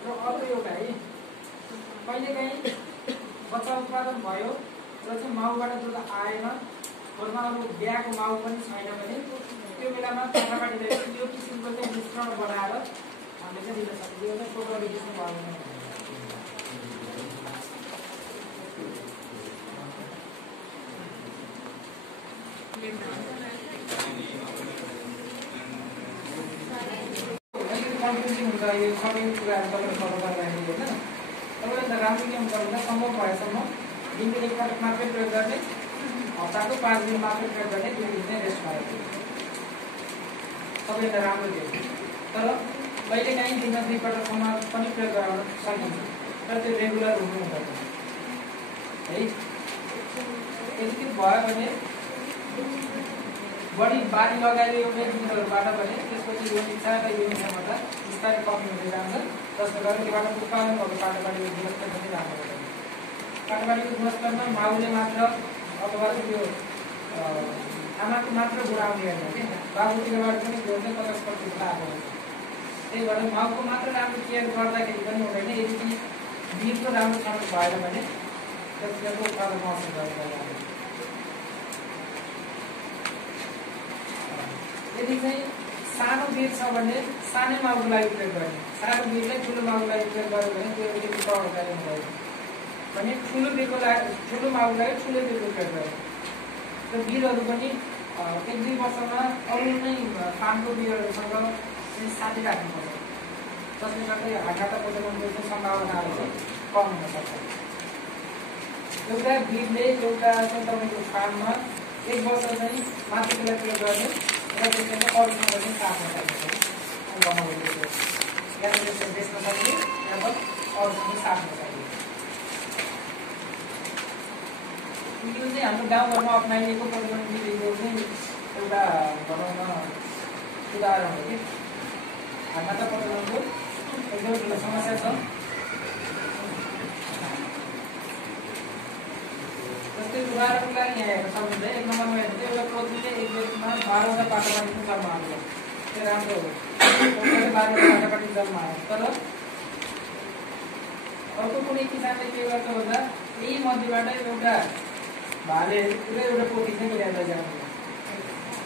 र अर्को एउटा है कहिलेकाहीँ बच्चा उत्पादन भयो र चाहिँ माउबाट दुध आएन घरमा अब बिहाको माउ पनि छैन भने त्यो बेलामा पाठापाठीले यो किसिमको चाहिँ मिश्रण बनाएर हामीले चाहिँ दिन सक्छौँ यो चाहिँ टोटली किसिम भयो कन्फ्युजिङ हुन्छ यो सबै कुराहरू तपाईँले फलो गर्दाखेरि होइन। तपाईँले त राम्रो के हुन्छ भन्दा सम्भव भएसम्म दिनको एकपटक मात्रै प्रयोग गर्ने, हप्ताको 5 दिन मात्रै प्रयोग गर्ने, 2 दिन चाहिँ रेस्ट गरेको तपाईँले त राम्रो थियो। तर कहिलेकाहीँ दिनमा 2 पटकसम्म पनि प्रयोग गराउन सकिन्छ, तर त्यो रेगुलर हुनु हुँदैन है। यदि त्यो भयो भने बढी बारी लगाएर एउटै दिनहरूबाट भने त्यसपछि यो इच्छा र यो इच्छाबाट बिस्तारै कमी हुँदै जान्छ, जसले गर्दा त्योबाट उत्पादन भएको पाटापाटीको गुणस्तर पनि राम्रो हुँदैन। पाटापाटीको गुणस्तरमा माउले मात्र अथवा त्यो आमाको मात्र गुणाउने होइन कि बाबुतिरबाट पनि गुण चाहिँ 50% आएको हुन्छ। त्यही भएर माउको मात्र राम्रो केयर गर्दाखेरि पनि हुँदैन, यदि बिउको राम्रो छनौट भएन भने त्यसको उत्पादनमा असर गर्दैन। यदि चाहिँ सानो बिउ छ भने सानै माउको लागि प्रयोग गर्ने, सानो बिउलाई ठुलो माउको लागि प्रयोग गर्यो भने त्यो त्यति प्रभावकारी हुँदैन भने ठुलो बिउको लागि ठुलो माउको लागि ठुलो बिउको प्रयोग गर्ने। त्यो बिउहरू पनि 1-2 वर्षमा अरू नै फार्मको बिउहरूसँग साथी राख्नुपर्छ, जसले गर्दा यो हातखुट्टा प्रजननको चाहिँ सम्भावनाहरू चाहिँ कम हुन सक्छ। एउटा बिउले एउटा चाहिँ तपाईँको फार्ममा 1 वर्ष चाहिँ मात्र त्यसलाई प्रयोग गर्ने र त्यसले अरूसँग पनि साट्न सक्छ, या त त्यसलाई बेच्न सक्ने या त अरूसँग साट्न सक्ने। यो चाहिँ हाम्रो गाउँघरमा अप्नाइएको प्रजनन विधिको चाहिँ एउटा भनौँ न उदाहरण हो कि हातखुट्टा प्रजननको एकदमै ठुलो समस्या छ। जस्तै उदाहरणको लागि यहाँ हेर्न सक्नुहुन्छ, 1 नम्बरमा हेर्नु एउटा पोथीले एक बेचमा 12वटा पाटापाटी जन्म आएको, त्यो राम्रो हो, 12वटा पाटापाटी जन्म आयो। तर अर्को कुनै किसानले के गर्छ भन्दा यही मध्येबाट एउटा भाले एउटा पोथी चाहिँ ल्याएर जान्छ,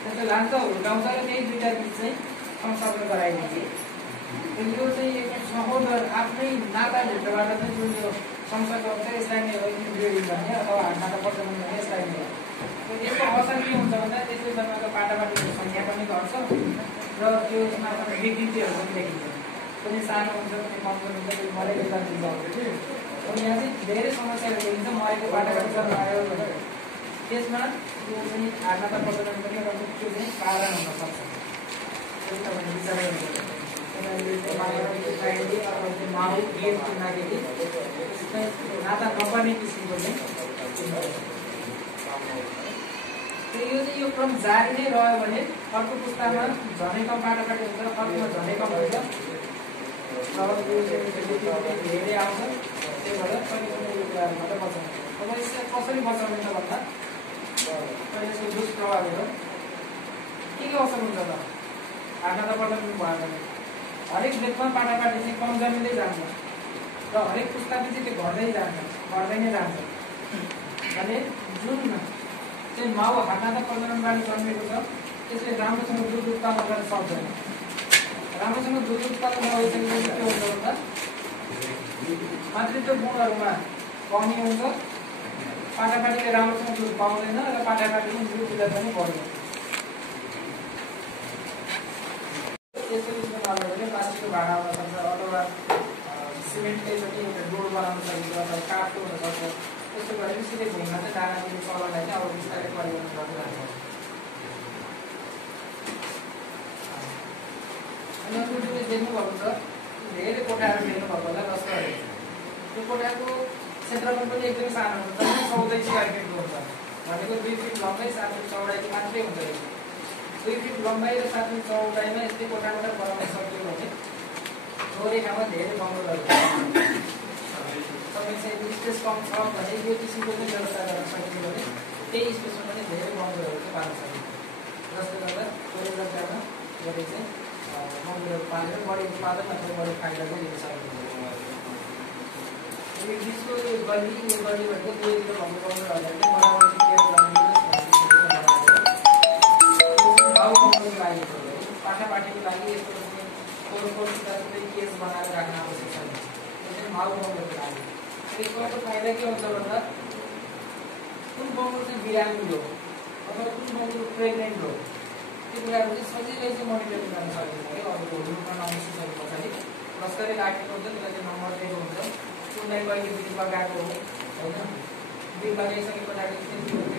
त्यसले लान्छ हुर्काउँछ र त्यही 2टा बिच चाहिँ संसर्ग गराइदिन्छ। यो चाहिँ एक सहोदर आफ्नै नाताभित्रबाट चाहिँ जुन यो संसर्ग हुन्छ यसलाई नै ब्रिडिङ गर्ने अथवा हातखुट्टा प्रजनन गर्ने यसलाई नै। यसको असर के हुन्छ भन्दा त्यसले जन्मेको पाटापाटीको सङ्ख्या पनि घट्छ र त्यसमा विकृतिहरू पनि देखिन्छ, कुनै सानो हुन्छ कुनै कमजोर हुन्छ, कुनै मरेको जन्मिन्छ कि। अनि यहाँ चाहिँ धेरै समस्याहरू देखिन्छ, मरेको पाटापाटी जन्मायो भने त्यसमा यो चाहिँ हातखुट्टा प्रजनन पनि एउटा मुख्य चाहिँ कारण हुन सक्छ। त्यही तपाईँले विचार गर्नुपर्छ। माउ बिउ किन्दाखेरि नाता नपर्ने किसिमको चाहिँ यो चाहिँ यो क्रम जारी नै रह्यो भने अर्को पुस्तामा झनै कम पाटापाटी हुन्छ र अर्कोमा झनै कम हुन्छ र धेरै आउँछ। त्यही भएर कहिले पनि यो कुराहरूबाट बचाउनु। अब यसलाई कसरी बचाउने त भन्दा यसको दुष्प्रभावहरू के असर हुन्छ त हातखुट्टा प्रजनन भयो भने हरेक बेचमा पाटापाटी चाहिँ कम जमिँदै जान्छ र हरेक पुस्तापछि त्यो घट्दै नै जान्छ भने जुन चाहिँ माउ हातखुट्टा प्रजननबाट जन्मेको छ त्यसले राम्रोसँग दुध उत्पादन गर्न सक्दैन। राम्रोसँग दुध उत्पादन नभइसकेपछि के हुन्छ भन्दा मातृत्व गुणहरूमा कमी हुन्छ, पाटापाटीले राम्रोसँग दुध पाउँदैन र पाटापाटीको दुध दर पनि बढ्दैन। यस्तो किसिमको नभए भने प्लास्टिकको भाँडा हुन सक्छ अथवा सिमेन्टले पनि एउटा डोर बनाउन सकिन्छ अथवा काठको हुनसक्छ। त्यस्तो गरेर सिधै भुइँमा चाहिँ दाना दिने चलनलाई चाहिँ अब बिस्तारै परिवर्तन गरिरहेको छ। अनि अर्को जुन देख्नुभएको छ धेरै कोठाहरू देख्नुभएको होला जसको त्यो कोठाको क्षेत्रफल पनि एकदमै सानो हुन्छ, 14 स्क्वायर फिटको हुन्छ भनेको 2 फिट लम्बाइ 7 फिट चौडाइ मात्रै हुन्छ। 2 फिट लम्बाइ र 7 फिट चौडाइमा यस्तै कोठाबाट बनाउन सक्यो भने थोरै ठाउँमा धेरै बङ्गलोहरू तपाईँ चाहिँ स्पेस कम छ भने यो किसिमको चाहिँ व्यवस्था गर्न सकियो भने त्यही स्पेसमा पनि धेरै बङ्गलोहरू चाहिँ पाल्न सकिन्छ, जसले गर्दा थोरै जग्गामा गरी चाहिँ बङ्गलोहरू पालेर बढी उत्पादन अथवा बढी फाइदा चाहिँ लिन सकिन्छ। यो बिचको यो गल्ली भनेको 2 किलो भन्नु बङ्गलोहरूलाई चाहिँ बराबर केयर गर्नुको लागि पाटापाटीको लागि यस्तो केस बनाएर राख्न आवश्यक छैन। यो चाहिँ माउ बङ्गलोको लागि। त्यसको अर्को फाइदा के हुन्छ भन्दा कुन बङ्गलो चाहिँ बिरामी हो अथवा कुन बङ्गुर प्रेग्नेन्ट हो त्यो कुराहरू चाहिँ सजिलै चाहिँ मोनिटरिङ गर्न सकिन्छ है। अरूको रूपमा नमिसिसके पछाडि कसरी राखेको हुन्छ त्यसलाई चाहिँ नम्बर दिएको हुन्छ, कुनलाई कहिले बिल लगाएको हो होइन, बिल लगाइसके पछाडि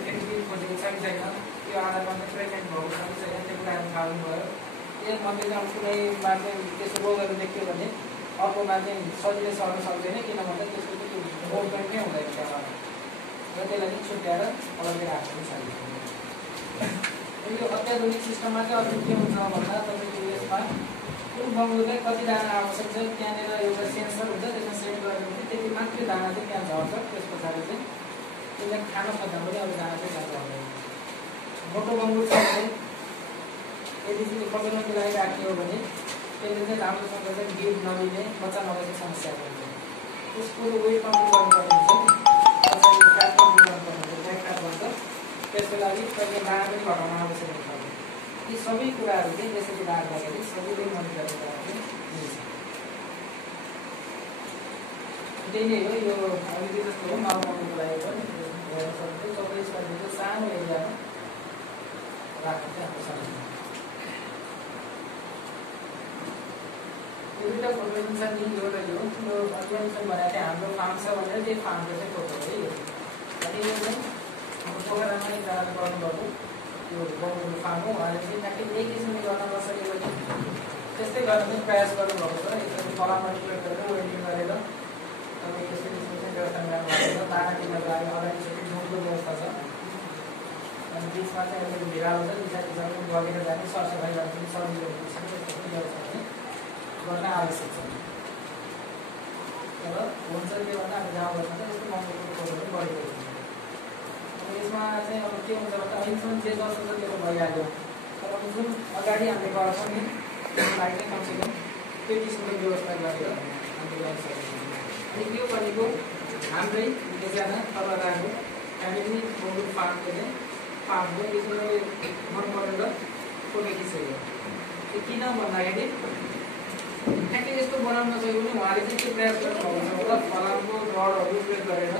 फेरि बिल खोजेको छ कि छैन, त्यो आधारमा चाहिँ प्रेग्नेन्ट भएको छ कि छैन त्यो कुराहरू थाहा हुनुभयो। त्यसमध्ये चाहिँ अब कुनैमा चाहिँ त्यस्तो रोगहरू देखियो भने अर्कोमा चाहिँ सजिलै सर्न सक्दैन, किन भन्दा त्यसको चाहिँ मोभमेन्ट नै हुँदैन त्यहाँ र त्यसलाई चाहिँ छुट्याएर अलग्गै राख्नु सकिन्छ। यो अत्याधुनिक सिस्टममा चाहिँ अझै के हुन्छ भन्दा तपाईँको यसमा कुन बङ्गुरलाई कति दाना आवश्यक छ त्यहाँनिर एउटा सेन्सर हुन्छ, त्यसमा सेट गरेर पनि त्यति मात्रै दाना चाहिँ त्यहाँ झर्छ। त्यस पछाडि चाहिँ त्यसलाई खान खोज्दा पनि अरू दाना चाहिँ त्यहाँ झर्दैन। मोटो बङ्गुर छ भने यदि चाहिँ प्रजननको लागि राखियो भने त्यसले चाहिँ राम्रोसँग चाहिँ बिउ नलिने बच्चा नभएको समस्या हुन्छ। उसको वेट कन्ट्रोल गर्नुपर्ने हुन्छ, पछाडि फ्याट कन्ट्रोल गर्नुपर्ने हुन्छ, फ्याट भन्छ। त्यसको लागि कहिले दाना पनि घटाउन आवश्यक हुन्छ। यी सबै कुराहरू चाहिँ यसरी राख्दाखेरि सबैले मोनिटरिङ गर्न मिल्छ। त्यही नै हो यो अलिकति जस्तो हो माउ बङ्गुरको लागि पनि हेर्न सक्छु। सबै सजिलो सानो एरियामा राख्न चाहिँ हाम्रो सकिन्छ। यो दुईवटा फोटो जुन छ नि यो र यो अध्ययन चाहिँ भनेर चाहिँ हाम्रो फार्म छ भनेर त्यही फार्मको चाहिँ फोटो हो यो। अनि यो चाहिँ हाम्रो पोखरामा नै जाँदा गर्नुभएको यो बङ्गुरको फार्म हो। उहाँले चाहिँ ट्याक्कै यही किसिमले गर्न नसकेको चाहिँ त्यस्तै गर्न चाहिँ प्रयास गर्नुभएको छ। यसरी फलामहरू प्रयोग गरेर वेल्डिङ गरेर तपाईँ त्यसरी चाहिँ व्यवस्था गर्नुभएको छ। दाना किन्नको लागि अगाडि चाहिँ ढुङ्गो व्यवस्था छ अनि बिचमा चाहिँ अहिले भिरालो छ, पछाडि पछाडि बगेर जाने सरसफाइ गर्न पनि सजिलो हुन्छ। त्यस्तो व्यवस्था चाहिँ गर्न आवश्यक छ। तर हुन्छ के भन्दा हामी गाउँघरमा चाहिँ यस्तो बङ्गुरको फोटोहरू बढेको हुन्छ। यसमा चाहिँ अब के हुन्छ भन्दा अहिलेसम्म जे जस्तो छ त्यो भइहाल्यो, तर जुन अगाडि हामीले गर्छौँ नि त्यसको लागि चाहिँ कमसेकम त्यो किसिमको व्यवस्था गरेर हामीले गर्न सकिन्छ। अनि यो भनेको हाम्रै एकजना तलदारको फ्यामिली बङ्गुर फार्मको चाहिँ फार्म हो। यो चाहिँ मैले मन परेर फोटो खिचेको। त्यो किन भन्दाखेरि ठ्याक्कै यस्तो बनाउन नसक्यो भने उहाँले चाहिँ के प्रयास गर्नुभएको छ फलामको रडहरू प्रयोग गरेर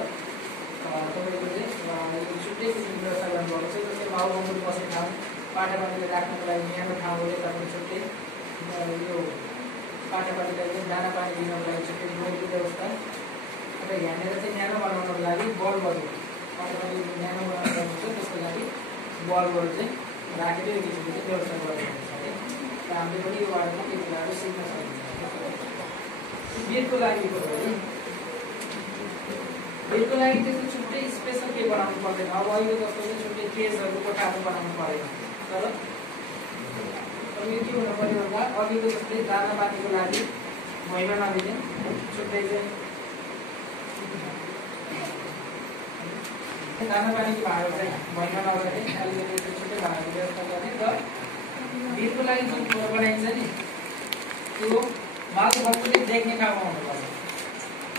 तपाईँको चाहिँ यो छुट्टै किसिमको व्यवस्था गर्नुभएको छ। जस्तै माउ बङ्गुर बस्ने ठाउँ पाठापाटीले राख्नको लागि न्यानो ठाउँ हो, यतापट्टि छुट्टै यो पाठापाटीलाई चाहिँ दाना पानी दिनको लागि छुट्टै बोर्डको व्यवस्था, अन्त यहाँनिर चाहिँ न्यानो बनाउनको लागि बल्बहरू पाठापाटी न्यानो बनाउनु पर्छ, त्यसको लागि बल्बहरू चाहिँ राखेर यो किसिमको चाहिँ व्यवस्था गर्नुहुन्छ है। र हामीले पनि यो बारेमा केही कुराहरू सिक्न सकिन्छ। बेडको लागि हो है, बेडको लागि त्यस्तो छुट्टै स्पेसल के बनाउनु पर्दैन। अब अहिले जस्तो चाहिँ छुट्टै केजहरू कोठाहरू बनाउनु परेन। तर अब यो के हुनु पऱ्यो भन्दा अघिको जस्तै दाना पानीको लागि महिना नदिने छुट्टै चाहिँ दाना पानीको भाँडो चाहिँ महिना नगर्ने अलिकति छुट्टै भाँडाको व्यवस्था गर्ने। र बेडको लागि जुन खोर बनाइन्छ नि त्यो माउ बङ्गुरले देख्ने ठाउँमा हुनु पर्छ।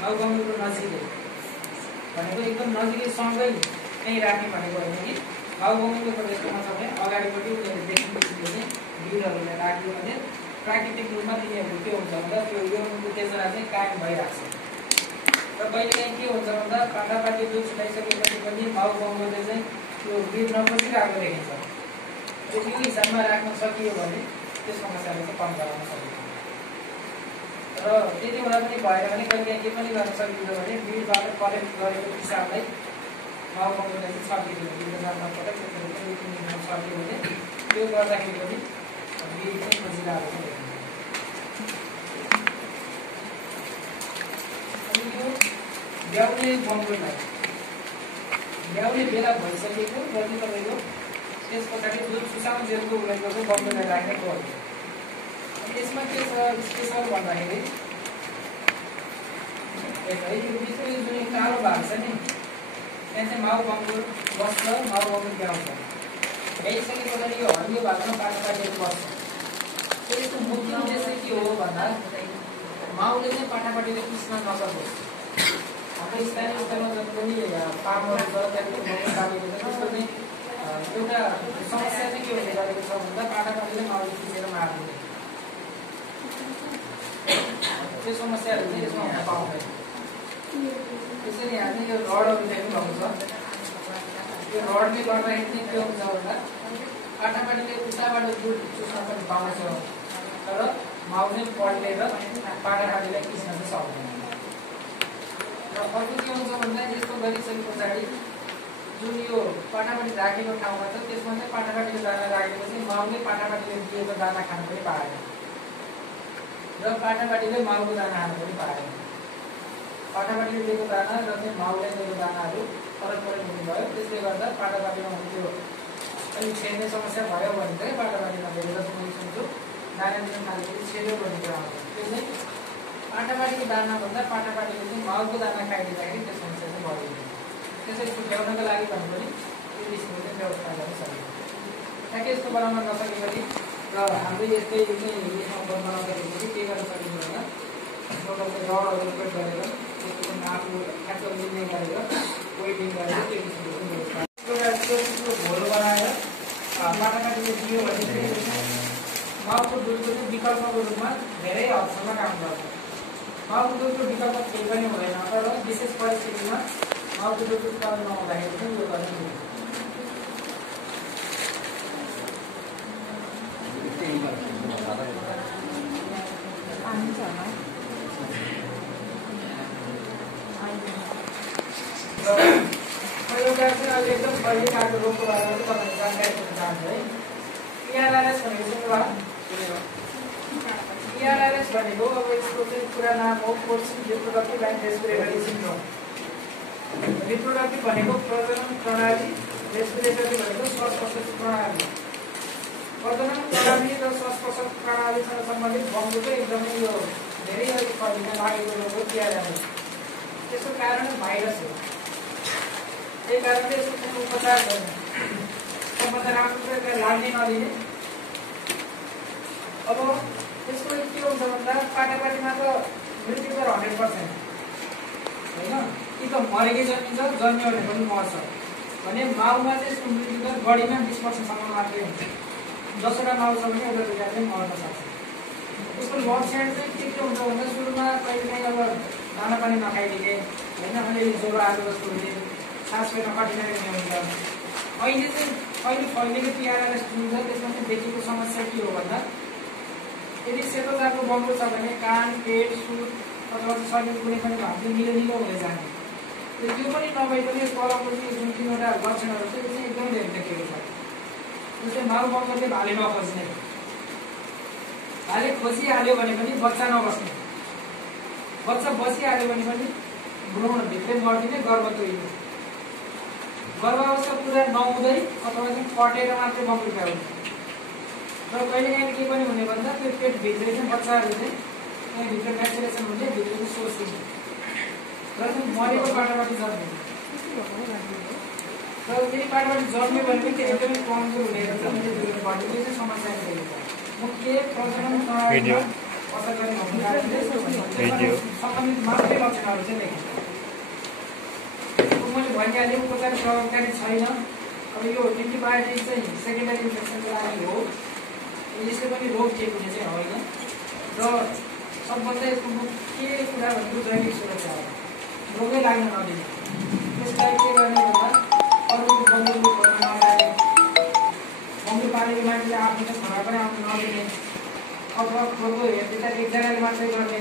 माउ बङ्गुरको नजिकै भनेको एकदम नजिकै सँगै नै राख्ने भनेको होइन कि माउ बङ्गुरको यस्तोमा छ भने अगाडिपट्टि उनीहरूले देख्ने किसिमले चाहिँ बिउहरूलाई राख्यो भने प्राकृतिक रूपमा तिनीहरू के हुन्छ भन्दा त्यो यो उत्तेजना चाहिँ कायम भइरहेको छ। र कहिलेकाहीँ के हुन्छ भन्दा पाटापाटी दुध छुटाइसकेपछि पनि माउ बङ्गुरले चाहिँ त्यो बिउ नपसिरहेको देखिन्छ। त्यो हिसाबमा राख्न सकियो भने त्यो समस्यालाई चाहिँ कम गराउन सकिन्छ। र त्यति हुँदा पनि भएन भने कहिलेकाहीँ के पनि गर्न सकिन्छ भने बिउबाट कलेक्ट गरेको पिसाबलाई माउ बङ्गुरले चाहिँ छर्किदिनु बिउमा पटक छर्कियो भने त्यो गर्दाखेरि पनि बिउ चाहिँ खोजिरहेको छ। अनि यो ब्याउने बङ्गुरलाई ब्याउने बेला भइसकेको जति तपाईँको त्यस पछाडि जुन सुसाउन जेलको उल्लेख गर्छ बङ्गुरलाई राख्ने गर्छ। यसमा के छ स्पेसल भन्दाखेरि है यो बिचको यो जुन कालो भाग छ नि त्यहाँ चाहिँ माउ बङ्गुर बस्छ, माउ बङ्गुर ब्याउँछ। ब्याइसके पछाडि यो हरियो भागमा पाठापाटीहरू बस्छ। त्यसको मुख्य उद्देश्य के हो भन्दा माउले चाहिँ पाठापाटीले पिस्न नसकोस्। हाम्रो स्थानीय स्तरमा जति पनि फार्महरू छ त्यहाँको बङ्गुर काटेको छ त्यसको चाहिँ एउटा समस्या चाहिँ के हुने गरेको छ भन्दा पाठापाटीले माउले पिसेर मार्ने त्यो समस्याहरू चाहिँ यसमा हुन पाउँदैन। त्यसैले यहाँ चाहिँ यो रडहरू देख्नु भएको छ यो रडले गर्दाखेरि चाहिँ के हुन्छ भन्दा पाटापाटीले उताबाट दुध चुस्न पनि पाउँछ, तर माउले पल्टेर पाटापाटीलाई खिच्न चाहिँ सक्दैन। र अर्को के हुन्छ भन्दा यस्तो गरिसके पछाडि जुन यो पाटापाटी राखेको ठाउँमा छ त्यसमा चाहिँ पाटापाटीको दाना राखेपछि माउले पाटापाटीले दिएको दाना खान पनि पाएन र पाटापाटीले माउको दाना खान पनि पाएन। पाटापाटीले दिएको दाना र चाहिँ माउले दिएको दानाहरू फरक फरक हुनुभयो। त्यसले गर्दा पाटापाटीमा हुन्थ्यो अलिक छेड्ने समस्या भयो भने चाहिँ पाटापाटीमा धेरै जस्तो मैले सुन्छु दाना दिन थालेपछि छेड्यो भन्ने कुरा आउँछ। त्यो चाहिँ पाटापाटीको दानाभन्दा पाटापाटीले चाहिँ माउको दाना खाइदिँदाखेरि त्यो समस्या चाहिँ बढिन्छ। त्यसै छुट्याउनको लागि भने पनि त्यो किसिमको चाहिँ व्यवस्था गर्न सकिन्छ। ठ्याक्कै यस्तो बनाउन नसके पनि र हाम्रो यस्तै यसमा बनाउँदाखेरि चाहिँ के गर्न सकिन्छ भन्दा एउटा चाहिँ रडहरू प्रयोग गरेर त्यसको पनि आफू ठ्याक्क मिल्ने गरेर वेटिङ गरेर त्यो किसिमको व्यवस्था घोल बनाएर पाटापाटीले दियो भने चाहिँ माउको दुधको चाहिँ विकल्पको रूपमा धेरै हदसम्म काम गर्छ। माउको दुधको विकल्प केही पनि हुँदैन, तर विशेष परिस्थितिमा माउको दुध उत्पादन नहुँदाखेरि चाहिँ यो गर्ने हुन्छ। एउटा चाहिँ अहिले एकदम पहिलो आएको रोगको बारेमा चाहिँ तपाईँले जानकारी दिन चाहन्छु है। PRRS भनेको चाहिँ PRRS भनेको अब यसको चाहिँ पुरा नाम हो porcine reproductive and respiratory syndrome. Reproductive भनेको प्रजनन प्रणाली, रेस्पिरेटरी भनेको श्वास प्रश्वास प्रणाली। प्रजनन प्रणाली र श्वास प्रश्वास प्रणालीसँग सम्बन्धित बङ्गो चाहिँ एकदमै यो धेरै अलिक फैलिन लागेको रोग हो PRRS। त्यसको कारण भाइरस हो। त्यही कारणले यसको कुनै उपचार छैन। सबभन्दा राम्रो प्रकारले लाग्ने नदिने। अब यसको के हुन्छ भन्दा पाटापाटीमा त मृत्यु दर 100% होइन, कि त मरेकै जन्मिन्छ, जन्मियो भने पनि मर्छ भने माउमा चाहिँ यसको मृत्यु दर बढीमा 20%सम्म मात्रै हुन्छ। 10वटा माउ छ भने एउटा दुईवटा चाहिँ मर्न सक्छ। यसको लक्षण चाहिँ के हुन्छ भन्दा सुरुमा कहिलेकाहीँ अब दाना पानी नखाइदिने होइन, अलिअलि ज्वरो आएको जस्तो हुने, सास फेर्न कठिनाइ हुने हुन्छ। अहिले चाहिँ अहिले फैलिएको PRRS हुन्छ त्यसमा चाहिँ देखिएको समस्या के हो भन्दा यदि सेतो जातको बङ्गो छ भने कान, पेट, सुर अथवा शरीर कुनै पनि भागले निलो निलो हुँदै जाने। त्यो पनि नभए पनि तलको चाहिँ जुन 3वटा लक्षणहरू छ त्यो चाहिँ एकदमै धेरै देखिएको छ। जस्तै माउ बङ्गोले भाले नखोज्ने, भाले खोजिहाल्यो भने पनि बच्चा नबस्ने, बच्चा बसिहाल्यो भने पनि भ्रूणभित्रै मर्दिने, गर्भ तोडिने, गर्भावस्था पुरा नहुँदै अथवा चाहिँ कटेर मात्रै बङ्गुल्का हुने र कहिलेकाहीँ के पनि हुने भन्दा त्यो पेटभित्र चाहिँ बच्चाहरू चाहिँ त्यहाँभित्र म्याचुरेसन हुने, भित्र चाहिँ सोच्ने र चाहिँ मरेको पाटापाटी जन्मिने र फेरि पाटापाटी जन्मियो भने पनि त्यो एकदमै कमजोर हुने रहेछ। भन्ने त्यो चाहिँ समस्या रहेको छ। मुख्य प्रजनन प्रणालीमा असर गर्ने भएको कारणले सङ्क्रमित मात्रै लक्षणहरू चाहिँ देखिन्छ। मैले भनिहालेँ उपचार प्रभावकारी छैन। अब यो एन्टिबायोटिक चाहिँ सेकेन्डरी इन्फेक्सनको लागि हो, यसले पनि रोग ठिक हुने चाहिँ होइन र सबभन्दा यसको मुख्य कुरा भनेको जैविक सुरक्षा हो, रोगै लाग्न नदिने। त्यसलाई के गर्ने भन्दा अरूको बङ्गुल गर्न नजाने, बङ्गुल पालेको मान्छेले आफ्नो चाहिँ घर पनि आउनु नदिने अथवा खोरको हेरदेखि एकजनाले मात्रै गर्ने।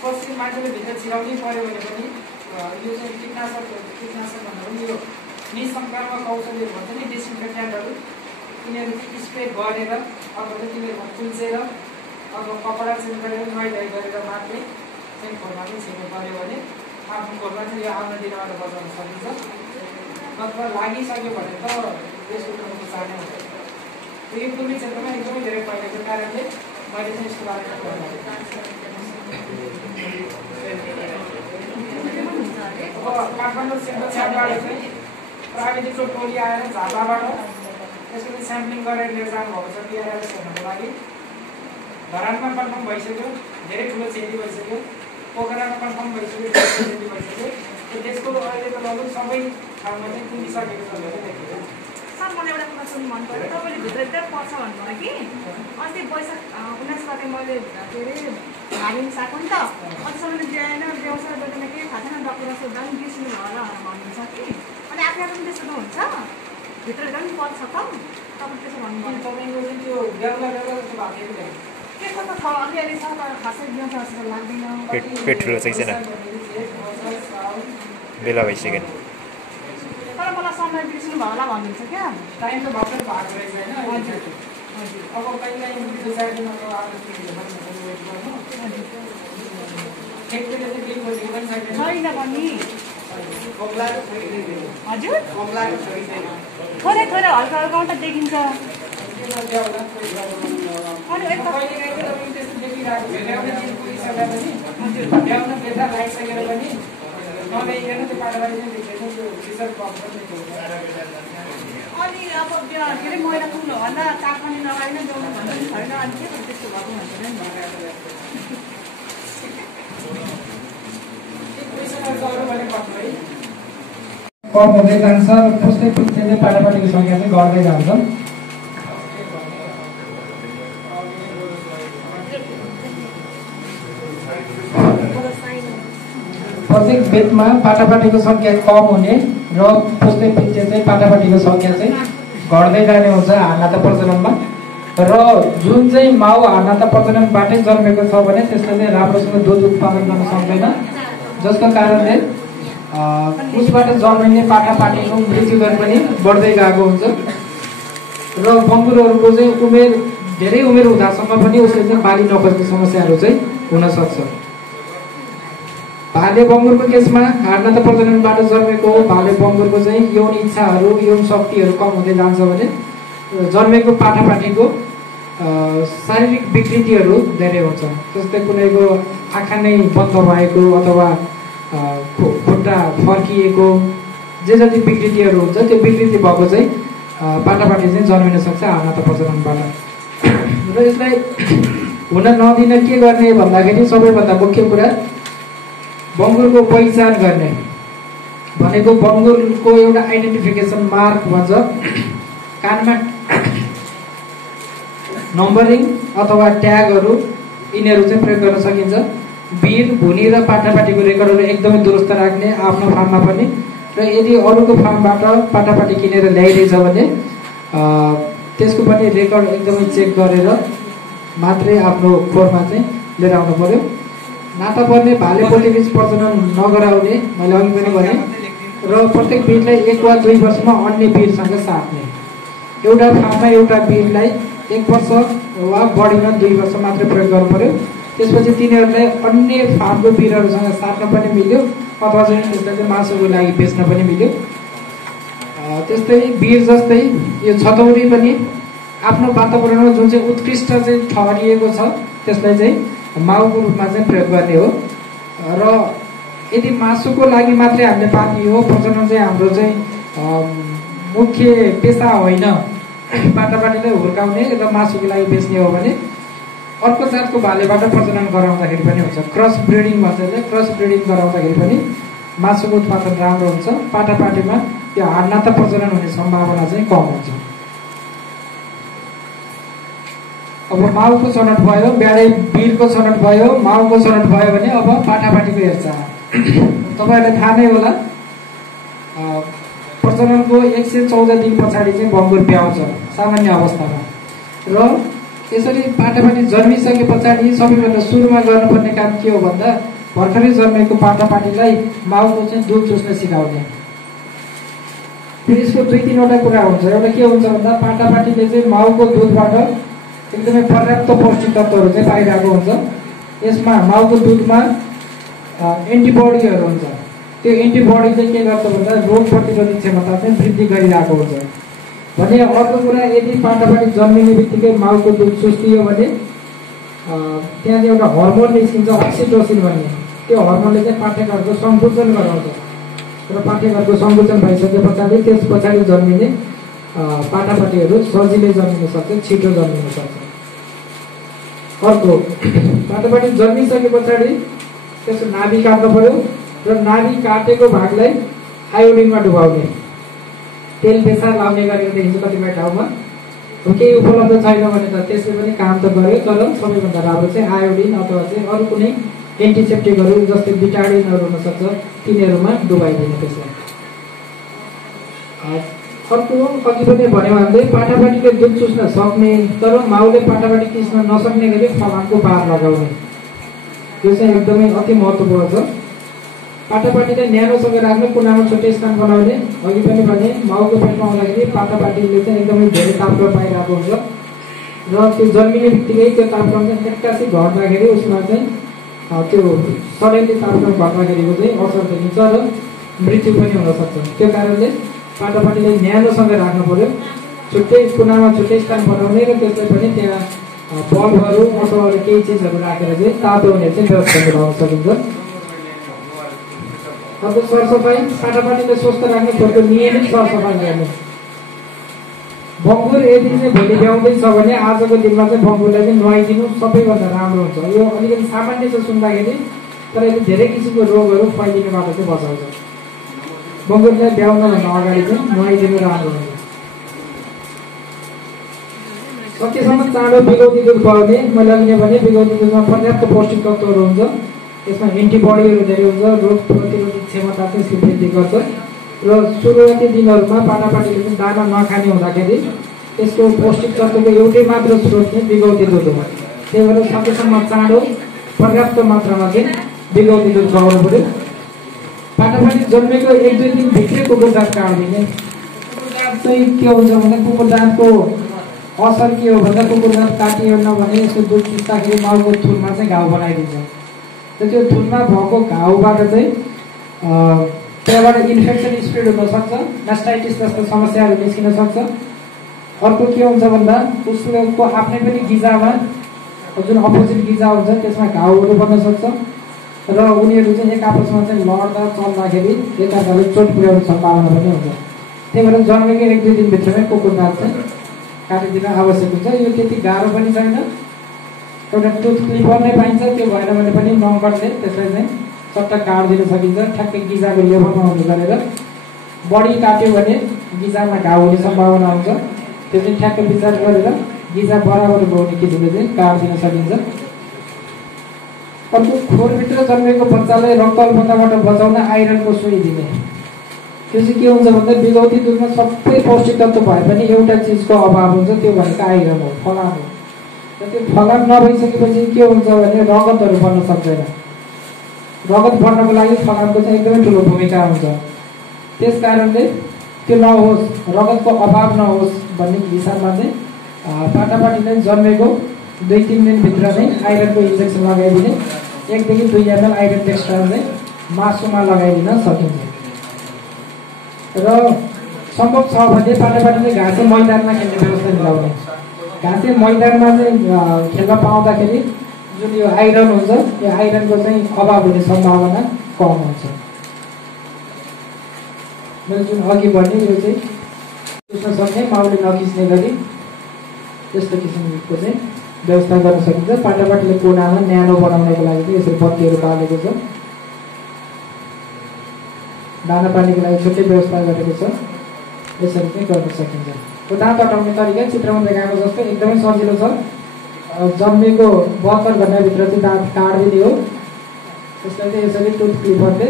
पछि मान्छेले भित्र छिराउनै पऱ्यो भने पनि यो चाहिँ कीटनाशक भन्दा पनि यो निसङ्क्रामक औषधिहरू भन्छ नि, डिसइन्फेक्टेन्टहरू, तिनीहरू चाहिँ स्प्रे गरेर अथवा चाहिँ तिनीहरूमा कुल्चेर अथवा कपडा चेन्ज गरेर नुहाइधुवाइ गरेर मात्रै चाहिँ खोरमा चाहिँ छिर्नु पऱ्यो भने आफ्नो खोरमा चाहिँ यो आउने दिनबाट बचाउन सकिन्छ। अथवा लागिसक्यो भने त यसको कुनै उपचार नै हुँदैन। यो एकदमै क्षेत्रमा एकदमै धेरै फैलेको कारणले मैले चाहिँ यसको बारेमा काठमाडौँ सेन्टरबाट चाहिँ प्राविधिकको टोली आएर झापाबाट यसको चाहिँ स्याम्पलिङ गरेर लिएर जानुभएको छ PRRS हेर्नको लागि। धरानमा कन्फर्म भइसक्यो, धेरै ठुलो क्षति भइसक्यो, पोखरामा कन्फर्म भइसक्यो, क्षति भइसक्यो। देशको अहिले त लगभग सबै ठाउँमा चाहिँ पुगिसकेको छ भनेर देखियो। सर मलाई एउटा कुरा सुन्नु मन पर्यो, तपाईँले भित्रभित्र पर्छ भन्नुभयो कि अस्ति वैशाख 19 गते मैले के अरे धामी मिसाएको नि त, अझसम्म ल्याएन, व्यवसाय गरेन, केही थाहा छैन, डक्टरलाई सोद्धा पनि बिर्सिनु भयो होला भन्नुहुन्छ कि। अनि काटेर पनि त्यसो त हुन्छ भित्र पनि पर्छ त तपाईँ त्यसो भन्नुभयो तपाईँको चाहिँ त्यो बेग्ला बेग्ला जस्तो भएको थियो त्यसो त छ अलिअलि छ तर खासै दिउँछ जस्तो लाग्दैन पेट ठुलो चाहिँ छैन बेला भइसक्यो तर मलाई समय बिर्सिनु भयो होला भन्नुहुन्छ क्या टाइम त भर्खर भएको रहेछ होइन अब कहिले 2-4 दिनमा त आफ्नो वेट गर्नु एकचोटि चाहिँ केही बसेको पनि छैन छैन पनि कमलाको छैन हजुर कमलाको छैन थोरै थोरै हल्का हल्का मात्रै देखिन्छ अनि कहिले काहीँ तपाईँ त्यस्तो देखिरहेको भ्याउन दिन पुगिसक्दा पनि भ्याउन बेथा लागिसकेर पनि नदेखिकन त्यो पाटापाटी चाहिँ देखेको त्यो रिसर्च बक्स पनि अनि अब के अरे मैला पुग्नु भन्दा तापमानी लगाइन जाउनु भन्दा पनि छैन अनि के त्यस्तो भएको भन्छ नि कम हुँदै जान्छ र पुस्दै पुस्दै पाटापाटीको सङ्ख्या चाहिँ घट्दै जान्छ प्रत्येक बेदमा पाटापाटीको सङ्ख्या कम हुने र पुस्दै पुस्दै चाहिँ पाटापाटीको सङ्ख्या चाहिँ घट्दै जाने हुन्छ हानाता प्रजननमा र जुन चाहिँ माउ हानाता प्रजननबाटै जन्मेको छ भने त्यसले चाहिँ राम्रोसँग दुध उत्पादन गर्न सक्दैन जसको कारणले उसबाट जन्मिने पाटापाटीको मृत्यु दर पनि बढ्दै गएको हुन्छ र बङ्गुरहरूको चाहिँ धेरै उमेर हुँदासम्म पनि उसले चाहिँ बाली नखोज्ने समस्याहरू चाहिँ हुन सक्छ भाले बङ्गुरको केसमा हार्नाता प्रजननबाट जन्मेको भाले बङ्गुरको चाहिँ यौन इच्छाहरू यौन शक्तिहरू कम हुँदै जान्छ भने जन्मेको पाटापाटीको शारीरिक विकृतिहरू धेरै हुन्छ जस्तै कुनैको आँखा नै बन्द भएको अथवा खुट्टा फर्किएको जे जति विकृतिहरू हुन्छ त्यो विकृति भएको चाहिँ पाटापाटी चाहिँ जन्मिन सक्छ हार्नाता प्रजननबाट र यसलाई हुन नदिन के गर्ने भन्दाखेरि सबैभन्दा मुख्य कुरा बङ्गुरको पहिचान गर्ने भनेको बङ्गुरको एउटा आइडेन्टिफिकेसन मार्क भन्छ कानमा नम्बरिङ अथवा ट्यागहरू यिनीहरू चाहिँ प्रयोग गर्न सकिन्छ बिर भुनी र पाटापाटीको रेकर्डहरू एकदमै दुरुस्त राख्ने आफ्नो फार्ममा पनि र यदि अरूको फार्मबाट पाटापाटी किनेर ल्याइरहेछ भने त्यसको पनि रेकर्ड एकदमै चेक गरेर मात्रै आफ्नो खोरमा चाहिँ लिएर आउनु पर्यो नाता पर्ने भाले पोल्ट्री प्रजनन नगराउने मैले अघि पनि भने र प्रत्येक बिरलाई 1 वा 2 वर्षमा अन्य बिरसँग साट्ने एउटा फार्ममा एउटा बिरलाई 1 वर्ष वा बढीमा 2 वर्ष मात्रै प्रयोग गर्नु पर्यो त्यसपछि तिनीहरूलाई अन्य फार्मको बिरहरूसँग साट्न पनि मिल्यो अथवा चाहिँ त्यसलाई चाहिँ मासुको लागि बेच्न पनि मिल्यो त्यस्तै बिर जस्तै यो छतौरी पनि आफ्नो वातावरणमा जुन चाहिँ उत्कृष्ट चाहिँ ठहरिएको छ त्यसलाई चाहिँ माउको रूपमा चाहिँ प्रयोग गर्ने हो र यदि मासुको लागि मात्रै हामीले पाल्ने हो प्रजनन चाहिँ हाम्रो चाहिँ मुख्य पेसा होइन पाटापाटीलाई हुर्काउने र मासुको लागि बेच्ने हो भने अर्को जातको भालेबाट प्रजनन गराउँदाखेरि पनि हुन्छ क्रस ब्रिडिङ भन्छ क्रस ब्रिडिङ गराउँदाखेरि पनि मासुको उत्पादन राम्रो हुन्छ पाटापाटीमा त्यो हार्नाता प्रजनन हुने सम्भावना चाहिँ कम हुन्छ अब माउको छनौट भयो ब्याडै बिरको छनौट भयो माउको छनौट भयो भने अब पाटापाटीको हेरचाह तपाईँहरूलाई थाहा नै होला प्रजननको 114 दिन पछाडि चाहिँ बङ्गुर ब्याउँछ सामान्य अवस्थामा र यसरी पाटापाटी जन्मिसके पछाडि सबैभन्दा सुरुमा गर्नुपर्ने काम के हो भन्दा भर्खरै जन्मेको पाटापाटीलाई माउको चाहिँ दुध चुस्न सिकाउने फेरि यसको 2-3वटा कुरा हुन्छ एउटा के हुन्छ भन्दा पाटापाटीले चाहिँ माउको दुधबाट एकदमै पर्याप्त पौष्टिक तत्त्वहरू चाहिँ पाइरहेको हुन्छ यसमा माउको दुधमा एन्टिबडीहरू हुन्छ त्यो एन्टिबडी चाहिँ के गर्छ भन्दा रोग प्रतिरोधी क्षमता चाहिँ वृद्धि गरिरहेको हुन्छ भने अर्को कुरा यदि पाटापाटी जन्मिने बित्तिकै माउको दुध चुस्टियो भने त्यहाँ एउटा हर्मोन निस्किन्छ अक्सिटोसिन भन्ने त्यो हर्मोनले चाहिँ पाठेघरको सङ्कुचन गराउँछ र पाठेघरको सङ्कुचन भइसके पछाडि त्यस पछाडि जन्मिने पाटापाटीहरू सजिलै जन्मिन सक्छ छिटो जन्मिन सक्छ अर्को पाटापाटी जन्मिसके पछाडि त्यसको नाभि काट्नु पर्यो र नाभि काटेको भागलाई आयोडिनमा डुबाउने तेल बेसार लाउने गरेको देखिन्छ कतिपय ठाउँमा केही उपलब्ध छैन भने त त्यसले पनि काम त गर्यो तर सबैभन्दा राम्रो चाहिँ आयोडिन अथवा चाहिँ अरू कुनै एन्टिसेप्टिकहरू जस्तै बिटाडिनहरू हुनसक्छ तिनीहरूमा डुबाइदिने त्यसलाई अर्को अघि पनि भन्यो हामीले पाठापाटीले दुध चुस्न सक्ने तर माउले पाठापाटी चुस्न नसक्ने गरी फलामको पार लगाउने, यो चाहिँ एकदमै अति महत्त्वपूर्ण छ। पाठापाटीलाई न्यानोसँग राख्ने, कुनामा छुट्टै स्थान बनाउने। अघि पनि भने माउको पेटमा आउँदाखेरि पाठापाटीले चाहिँ एकदमै धेरै तापक्रम पाइरहेको हुन्छ र त्यो जन्मिने बित्तिकै त्यो तापक्रम चाहिँ एक्कासी घट्दाखेरि उसमा चाहिँ त्यो सडनली तापक्रम घट्दाखेरिको चाहिँ असर देखिन्छ र मृत्यु पनि हुनसक्छ। त्यो कारणले पाठापाटीलाई न्यानोसँग राख्नु पर्यो, छुट्टै कुनामा छुट्टै स्थान बनाउने र त्यसलाई पनि त्यहाँ बल्बहरू अथवा अरू केही चिजहरू राखेर चाहिँ तातो हुने चाहिँ व्यवस्था मिलाउन सकिन्छ। अर्को सरसफाइ, पाठापाटीलाई स्वस्थ राख्ने खोरको नियमित सरसफाइ गर्ने। बङ्गुर यदि चाहिँ भोलि ब्याउँदैछ भने आजको दिनमा चाहिँ बङ्गुरलाई चाहिँ नुहाइदिनु सबैभन्दा राम्रो हुन्छ। यो अलिकति सामान्य छ सुन्दाखेरि, तर यसले धेरै किसिमको रोगहरू फैलिनेबाट चाहिँ बचाउँछ। बङ्गुरलाई ब्याउनभन्दा अगाडि चाहिँ नुहाइदिनु राम्रो हुन्छ। सकेसम्म चाँडो बिगौती दुध खुवाउने। मैले अघि भने बिगौती दुधमा पर्याप्त पौष्टिक तत्त्वहरू हुन्छ, यसमा एन्टिबडीहरू धेरै हुन्छ, रोग प्रतिरोधक क्षमता चाहिँ वृद्धि गर्छ र सुरुवाती दिनहरूमा पाठापाटीले चाहिँ दाना नखाने हुँदाखेरि त्यसको पौष्टिक तत्त्वको एउटै मात्र स्रोत चाहिँ बिगौती दुध हो। त्यही भएर सकेसम्म चाँडो पर्याप्त मात्रामा चाहिँ बिगौती दुध खुवाउनु पऱ्यो। पाठापाटी जन्मेको 1-2 दिन भित्रै कुकुर दाँत काट्दिने। कुकुर दाँत चाहिँ के हुन्छ भन्दा कुकुर दाँतको असर के हो भन्दा कुकुर दाँत काटिएन भने यसको दुध चुस्दाखेरि माउको थुनमा चाहिँ घाउ बनाइदिन्छ। त्यो थुनमा भएको घाउबाट चाहिँ त्यहाँबाट इन्फेक्सन स्प्रेड हुनसक्छ, मास्टाइटिस जस्तो समस्याहरू निस्किन सक्छ। अर्को के हुन्छ भन्दा उसको आफ्नै पनि गिजामा जुन अपोजिट गिजा हुन्छ त्यसमा घाउहरू बन्न सक्छ र उनीहरू चाहिँ एक आपसमा चाहिँ लड्दा चल्दाखेरि एकअर्काले चोट पुर्याउने सम्भावना पनि हुन्छ। त्यही भएर जन्मेको 1-2 दिनभित्रमै कुकुर दाँत चाहिँ काटिदिन आवश्यक हुन्छ। यो त्यति गाह्रो पनि छैन, एउटा टुथ क्लिपर नै पाइन्छ, त्यो भएन भने पनि नङ्कटले त्यसलाई चाहिँ चट्ट काटिदिन सकिन्छ। ठ्याक्कै गिजाको लेभलमा हुने गरेर बढी काट्यो भने गिजामा घाउ हुने सम्भावना हुन्छ, त्यो चाहिँ ठ्याक्कै विचार गरेर गिजा बराबर हुने किसिमले चाहिँ काटिदिन सकिन्छ। अर्को खोरभित्र जन्मेको बच्चालाई रक्तअल्पताबाट बचाउन आइरनको सुई दिने। त्यो चाहिँ के हुन्छ भन्दा बिगौती दुधमा सबै पौष्टिक तत्त्व भए पनि एउटा चिजको अभाव हुन्छ, त्यो भनेको आइरन हो, फलाम हो। र त्यो फलाम नभइसकेपछि के हुन्छ भने रगतहरू बन्न सक्दैन। रगत बढ्नको लागि फलामको चाहिँ एकदमै ठुलो भूमिका हुन्छ। त्यस कारणले त्यो नहोस्, रगतको अभाव नहोस् भन्ने हिसाबमा चाहिँ पाठापाटीलाई जन्मेको 2-3 दिनभित्र नै आइरनको इन्जेक्सन लगाइदिने। 1 देखि 2 ml आइरन टेक्स्ट्राल चाहिँ मासुमा लगाइदिन सकिन्छ। र सम्भव छ भने पाठापाटीले घाँसे मैदानमा खेल्ने व्यवस्था मिलाउने। घाँसे मैदानमा चाहिँ खेल्न पाउँदाखेरि जुन यो आइरन हुन्छ, यो आइरनको चाहिँ अभाव हुने सम्भावना कम हुन्छ। मैले जुन अघि भने यो चाहिँ चुस्न सक्ने, माउले नखिच्ने गरी यस्तो किसिमको चाहिँ व्यवस्था गर्न सकिन्छ। पाठापाटीले कोनामा न्यानो बनाउनको लागि चाहिँ यसरी बत्तीहरू बालेको छ, दाना पानीको लागि छुट्टै व्यवस्था गरेको छ, यसरी चाहिँ गर्न सकिन्छ। यो दाँत हटाउने तरिका चित्रमा देखाएको जस्तो एकदमै सजिलो छ। जन्मेको 72 घन्टाभित्र चाहिँ दाँत काटिदिने हो। त्यसलाई चाहिँ यसरी टुथ क्लिपरले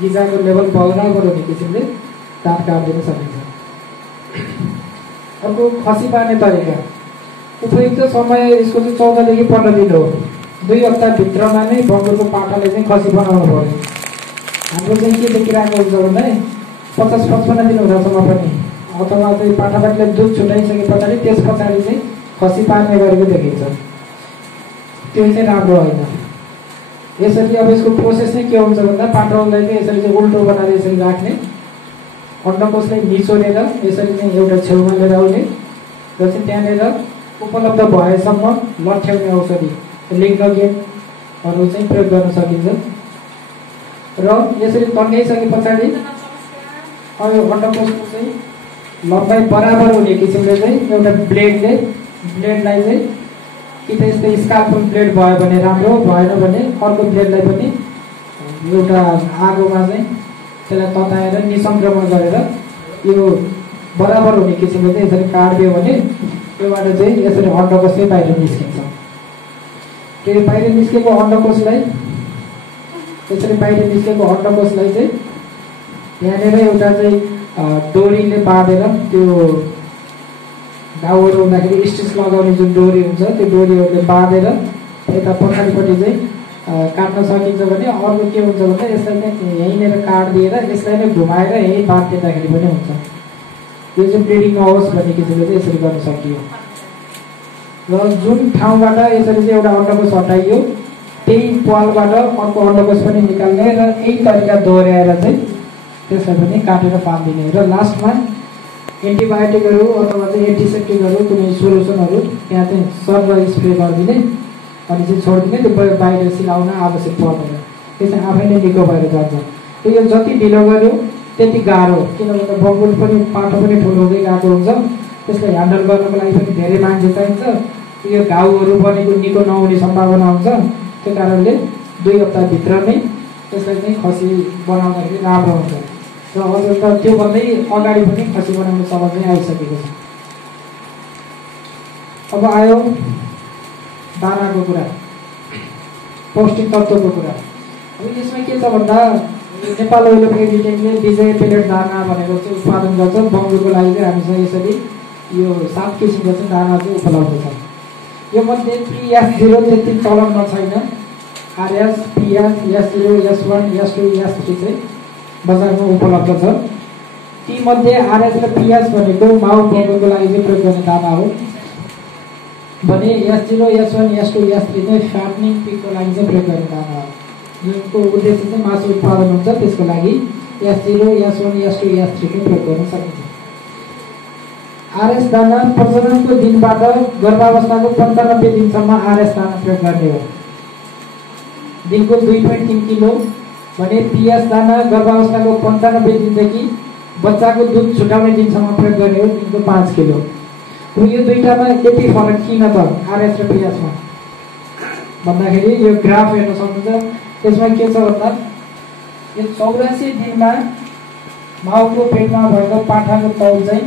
गिजाको लेभल बराबर हुने किसिमले दाँत काटिदिन सकिन्छ। अर्को खसी पार्ने तरिका, उपयुक्त समय यसको चाहिँ 14 देखि 15 दिन हो। 2 हप्ताभित्रमा नै बङ्गुरको पाठाले चाहिँ खसी बनाउनु पर्यो। हाम्रो चाहिँ के देखिरहेको हुन्छ भन्दा 50-55 दिन हुँदासम्म पनि अथवा चाहिँ पाठापाटीले दुध छुट्याइसके पछाडि त्यस पछाडि चाहिँ खसी पार्ने गरेको देखिन्छ, त्यो चाहिँ राम्रो होइन। यसरी अब यसको प्रोसेस चाहिँ के हुन्छ भन्दा पाठालाई चाहिँ यसरी चाहिँ उल्टो बनाएर यसरी राख्ने, अन्डकोशलाई निचोरेर यसरी चाहिँ एउटा छेउमा लिएर आउने र चाहिँ त्यहाँनिर उपलब्ध भएसम्म लट्ठ्याउने औषधि लिग्नोगेनहरू चाहिँ प्रयोग गर्न सकिन्छ। र यसरी तन्काइसके पछाडि यो अन्डकोशको चाहिँ लम्बाइ बराबर हुने किसिमले चाहिँ एउटा ब्लेडलाई चाहिँ कि त यस्तै स्काल्पल ब्लेड भयो भने राम्रो, भएन भने अर्को ब्लेडलाई पनि एउटा आगोमा चाहिँ त्यसलाई तताएर निसङ्क्रमण गरेर यो बराबर हुने किसिमले चाहिँ यसरी काटिदियो भने त्योबाट चाहिँ यसरी अन्डकोशै बाहिर निस्किन्छ। त्यो बाहिर निस्केको अन्डकोशलाई यसरी बाहिर निस्केको अन्डकोशलाई चाहिँ यहाँनिर एउटा चाहिँ डोरीले बाँधेर त्यो घाउहरू हुँदाखेरि स्टिच लगाउने जुन डोरी हुन्छ त्यो डोरीहरूले बाँधेर यता पछाडिपट्टि चाहिँ काट्न सकिन्छ भने अर्को के हुन्छ भन्दा यसलाई नै यहीँनिर काटिदिएर यसलाई नै घुमाएर यहीँ बाँधिदिँदाखेरि पनि हुन्छ। यो चाहिँ ब्लिडिङ नहोस् भन्ने किसिमले चाहिँ यसरी गर्न सकियो। र जुन ठाउँबाट यसरी चाहिँ एउटा अन्डकोश हटाइयो त्यही पालबाट अर्को अन्डकोश पनि निकाल्ने र यही तरिका दोहोऱ्याएर चाहिँ त्यसलाई पनि काटेर बाँधिदिने र लास्टमा एन्टिबायोटिकहरू अथवा चाहिँ एन्टिसेप्टिकहरू कुनै सोल्युसनहरू त्यहाँ चाहिँ सर्ट स्प्रे गरिदिने अनि चाहिँ छोडिदिने त्यो बाहिर सिलाउन आवश्यक पर्दैन। त्यो चाहिँ आफै नै निको भएर जान्छ। त्यो यो जति ढिलो गर्यो त्यति गाह्रो, किनभने बङ्गुल पनि पाठो पनि ठुलो हुँदै गएको हुन्छ, त्यसलाई ह्यान्डल गर्नको लागि पनि धेरै मान्छे चाहिन्छ। यो घाउहरू बनेको निको नहुने सम्भावना हुन्छ। त्यो कारणले 2 हप्ताभित्र नै त्यसलाई चाहिँ खसी बनाउँदाखेरि राम्रो हुन्छ। र अझ त त्योभन्दै अगाडि पनि खसी बनाउने समय चाहिँ आइसकेको छ। अब आयो दानाको कुरा, पौष्टिक तत्त्वको कुरा। अब यसमा के छ भन्दा नेपाल ओइल एग्रिटेकले विजय पेलेट दाना भनेको चाहिँ उत्पादन गर्छ। बङ्गुरको लागि चाहिँ हामीसँग यसरी यो 7 किसिमको चाहिँ दाना चाहिँ उपलब्ध छ। यो मध्ये PS0 त्यति चलनमा छैन। RS, PS, S0, S1, S2, S3 चाहिँ बजारमा उपलब्ध छ। ती मध्ये RS र PS भनेको माउ बङ्गुरको लागि चाहिँ प्रयोग गर्ने दाना हो भने S0, S1, S2, S3 चाहिँ फ्याटनिङ पिकको लागि चाहिँ प्रयोग गर्ने दाना हो। जुनको उद्देश्य चाहिँ मासु उत्पादन हुन्छ त्यसको लागि S0, S1, S2, S3 को प्रयोग गर्न सकिन्छ। RS दाना प्रजननको दिनबाट गर्भावस्थाको 95 दिनसम्म RS दाना प्रयोग गर्ने हो। दिनको 2.3 किलो भने PS दाना गर्भावस्थाको 95 दिनदेखि बच्चाको दुध छुटाउने दिनसम्म प्रयोग गर्ने हो, दिनको 5 किलो। यो दुईटामा यति फरक किन त RS र PS मा भन्दाखेरि यो ग्राफ हेर्न सक्नुहुन्छ। त्यसमा के छ भन्दा यो 84 दिनमा माउको पेटमा भएको पाठाको तौल चाहिँ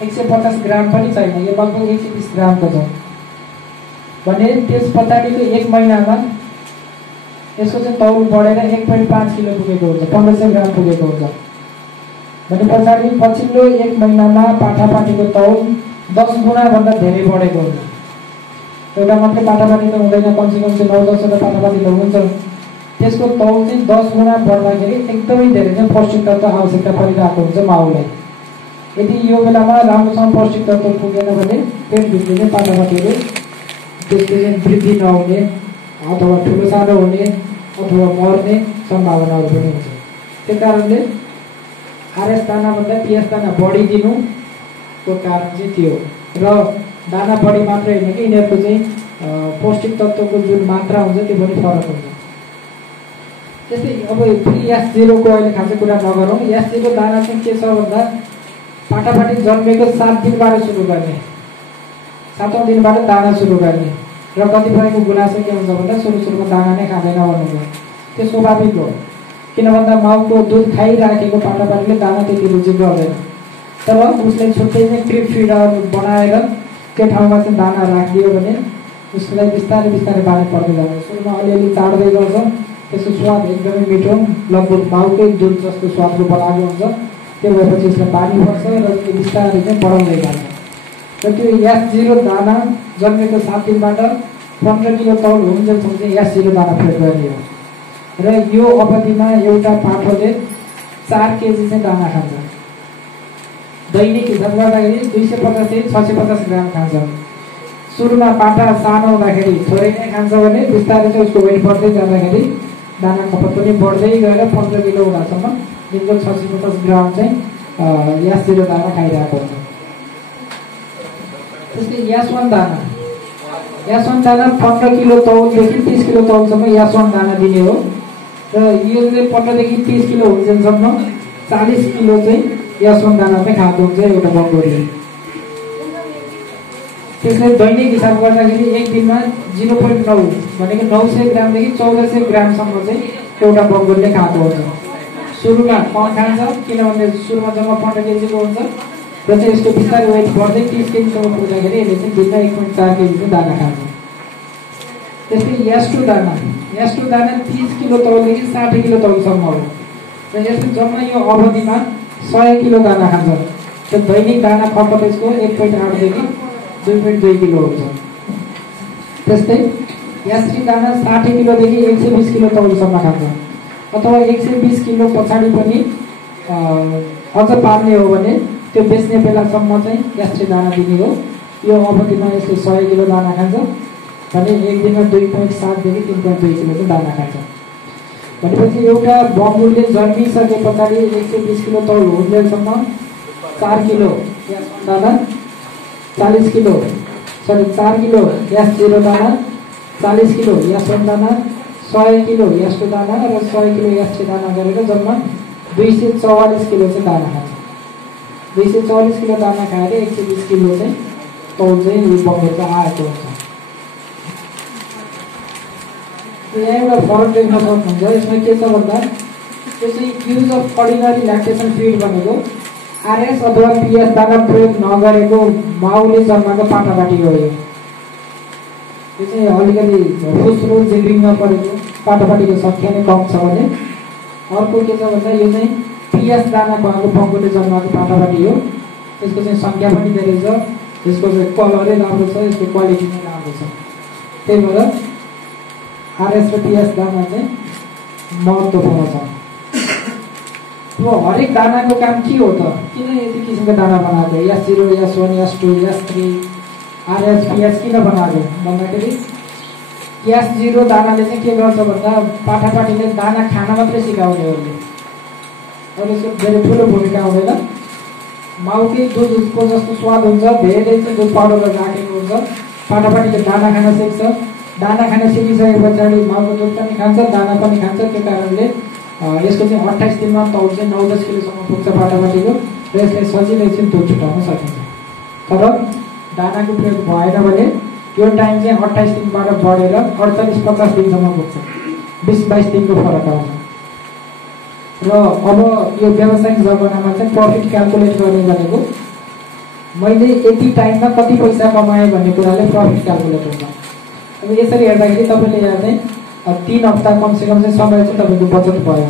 150 ग्राम पनि छैन, यो लगभग 120 ग्रामको छ भने त्यस पछाडिको 1 महिनामा यसको चाहिँ तौल बढेर 1.5 किलो पुगेको हुन्छ, 1500 ग्राम पुगेको हुन्छ भने पछाडि पछिल्लो 1 महिनामा पाठापाठीको तौल 10 गुणाभन्दा धेरै बढेको हुन्छ। एउटा मात्रै पाठापाठी त हुँदैन, कमसेकम चाहिँ 9-10 पाठापाठी त हुन्छ। त्यसको तौल चाहिँ 10 गुणा बढ्दाखेरि एकदमै धेरै चाहिँ पौष्टिक तत्त्व आवश्यकता परिरहेको हुन्छ माउलाई। यदि यो बेलामा राम्रोसँग पौष्टिक तत्त्व पुगेन भने पेटभित्र चाहिँ पाठापाठीहरू त्यसको चाहिँ वृद्धि नहुने अथवा ठुलो सानो हुने अथवा मर्ने सम्भावनाहरू पनि हुन्छ। त्यो कारणले RS दानाभन्दा PS दाना बढी दिनुको कारण चाहिँ त्यो र दाना बढी मात्रै होइन कि यिनीहरूको चाहिँ पौष्टिक तत्त्वको जुन मात्रा हुन्छ त्यो पनि फरक हुन्छ। त्यस्तै अब S0 को अहिले खासै कुरा नगरौँ। S0 दाना चाहिँ के छ भन्दा पाठापाठी जन्मेको 7 दिनबाट सुरु गर्ने, 7औं दिनबाट दाना सुरु गर्ने र कतिपयको गुनासो के हुन्छ भन्दा सुरुमा दाना नै खाँदैन भन्नुहुन्छ। त्यो स्वाभाविक हो, किन भन्दा माउको दुध खाइराखेको पाठापाठीले दाना त्यति रुचि गर्दैन। तर उसले छुट्टै चाहिँ ट्रिप फिडर बनाएर त्यो ठाउँमा चाहिँ दाना राखिदियो भने उसलाई बिस्तारै बिस्तारै बानी पर्दै जान्छ। सुरुमा अलिअलि चाड्दै गर्छ, त्यसको स्वाद एकदमै मिठो लगभग माउकै दुध जस्तो स्वादको बनाएको हुन्छ। त्यो भएपछि उसलाई बानी पर्छ र त्यो बिस्तारै चाहिँ बढाउँदै जान्छ। र त्यो S0 दाना जन्मेको 7 दिनबाट 15 किलो तौल हुन्जेलसम्म चाहिँ S0 दाना प्रयोग गर्ने हो र यो अवधिमा एउटा पाठोले 4 केजी चाहिँ दाना खान्छ। दैनिक हिसाब गर्दाखेरि 250 देखि 650 ग्राम खान्छ। सुरुमा पाठा सानो हुँदाखेरि थोरै नै खान्छ भने बिस्तारै चाहिँ उसको वेट बढ्दै जाँदाखेरि दाना खपत पनि बढ्दै गएर 15 किलो हुँदासम्म दिनको 650 ग्राम चाहिँ S0 दाना खाइरहेको हुन्छ। त्यसले S1 दाना 15 किलो तौलदेखि 30 किलो तौलसम्म S1 दाना दिने हो र यसले 15 देखि 30 किलो हुन्जेलसम्म 40 किलो चाहिँ S1 दाना चाहिँ खाएको हुन्छ एउटा बङ्गुरले। त्यसले दैनिक हिसाब गर्दाखेरि एक दिनमा 0.9 भनेको 900 ग्रामदेखि 1400 ग्रामसम्म चाहिँ एउटा बङ्गुरले खाएको हुन्छ। सुरुमा कम खान्छ किनभने सुरुमा जम्मा 15 केजीको हुन्छ र चाहिँ यसको बिस्तारै वेट बढ्दै 30 केजीसम्म पुग्दाखेरि यसले चाहिँ दिनमा 1.4 केजी चाहिँ दाना खान्छ। त्यस्तै S2 दाना 30 किलो तौलदेखि 60 किलो तौलसम्म हो र यसले जम्मा यो अवधिमा 100 किलो दाना खान्छ। त्यो दैनिक दाना खपत यसको 1.8 देखि 2.2 किलो हुन्छ। त्यस्तै यात्री दाना 60 किलोदेखि 120 किलो तौलसम्म खान्छ, अथवा 120 किलो पछाडि पनि अझ पाल्ने हो भने त्यो बेच्ने बेलासम्म चाहिँ यात्री दाना दिने हो। यो अवधिमा यसले 100 किलो दाना खान्छ भने एक दिनमा 2.7 देखि 3.2 किलो चाहिँ दाना खान्छ। भनेपछि एउटा बङ्गुरले जन्मिसके पछाडि 120 किलो तौल हुन्जेलसम्म 4 किलो यासवन दाना, 40 किलो 4 किलो यास जिरो दाना, 40 किलो यासवन दाना, 100 किलो यास्टो दाना र 100 किलो यास्टे दाना गरेर जम्मा 244 किलो चाहिँ दाना खान्छ। 244 किलो दाना खाएर 120 किलो चाहिँ तौल चाहिँ यो बङ्गुरको आएको हुन्छ। यहाँ एउटा फरक देख्न सक्नुहुन्छ। यसमा के छ भन्दा यो चाहिँ युज अफ अर्डिनरी ल्याक्टेसन फिड भनेको आरएस अथवा पिएस दाना प्रयोग नगरेको माउले जन्माएको पाटापाटी हो। यो चाहिँ अलिकति फुस्रो जिग्रिङ परेको पाटापाटीको सङ्ख्या नै कम छ भने अर्को के छ भन्दा यो चाहिँ पिएस दाना खुवाएको बङ्गुरले जन्माएको पाटापाटी हो। यसको चाहिँ सङ्ख्या पनि धेरै छ, यसको चाहिँ कलरै राम्रो छ, यसको क्वालिटी पनि राम्रो छ। त्यही भएर आरएस र पिएस दाना चाहिँ महत्त्वपूर्ण छ। अब हरेक दानाको काम के हो त? किन यति किसिमको दाना बनाएको? S0, S1, S2, S3, RS PS किन बनाएको भन्दाखेरि S0 दानाले चाहिँ के गर्छ भन्दा पाठापाठीले दाना खान मात्रै सिकाउने हो। अरू यसको धेरै ठुलो भूमिका हुँदैन। माउकै दुधको जस्तो स्वाद हुन्छ, धेरै चाहिँ दुध पाउडर राखेको हुन्छ। पाठापाठीले दाना खान सिक्छ, दाना खान सिकिसके पछाडि माउको दुध पनि खान्छ, दाना पनि खान्छ। त्यो कारणले यसको चाहिँ 28 दिनमा तौल चाहिँ 9-10 किलोसम्म पुग्छ पाटापाटीको र यसले सजिलै चाहिँ दुध छुटाउन सकिन्छ। तर दानाको प्रयोग भएन भने यो टाइम चाहिँ 28 दिनबाट बढेर 48-50 दिनसम्म पुग्छ। 20-22 दिनको फरक आउँछ। र अब यो व्यावसायिक जमानामा चाहिँ प्रफिट क्यालकुलेट गर्ने भनेको मैले यति टाइममा कति पैसा कमाएँ भन्ने कुराले प्रफिट क्यालकुलेट हुन्छ। अब यसरी हेर्दाखेरि तपाईँले यहाँ चाहिँ 3 हप्ता कमसेकम चाहिँ समय चाहिँ तपाईँको बचत भयो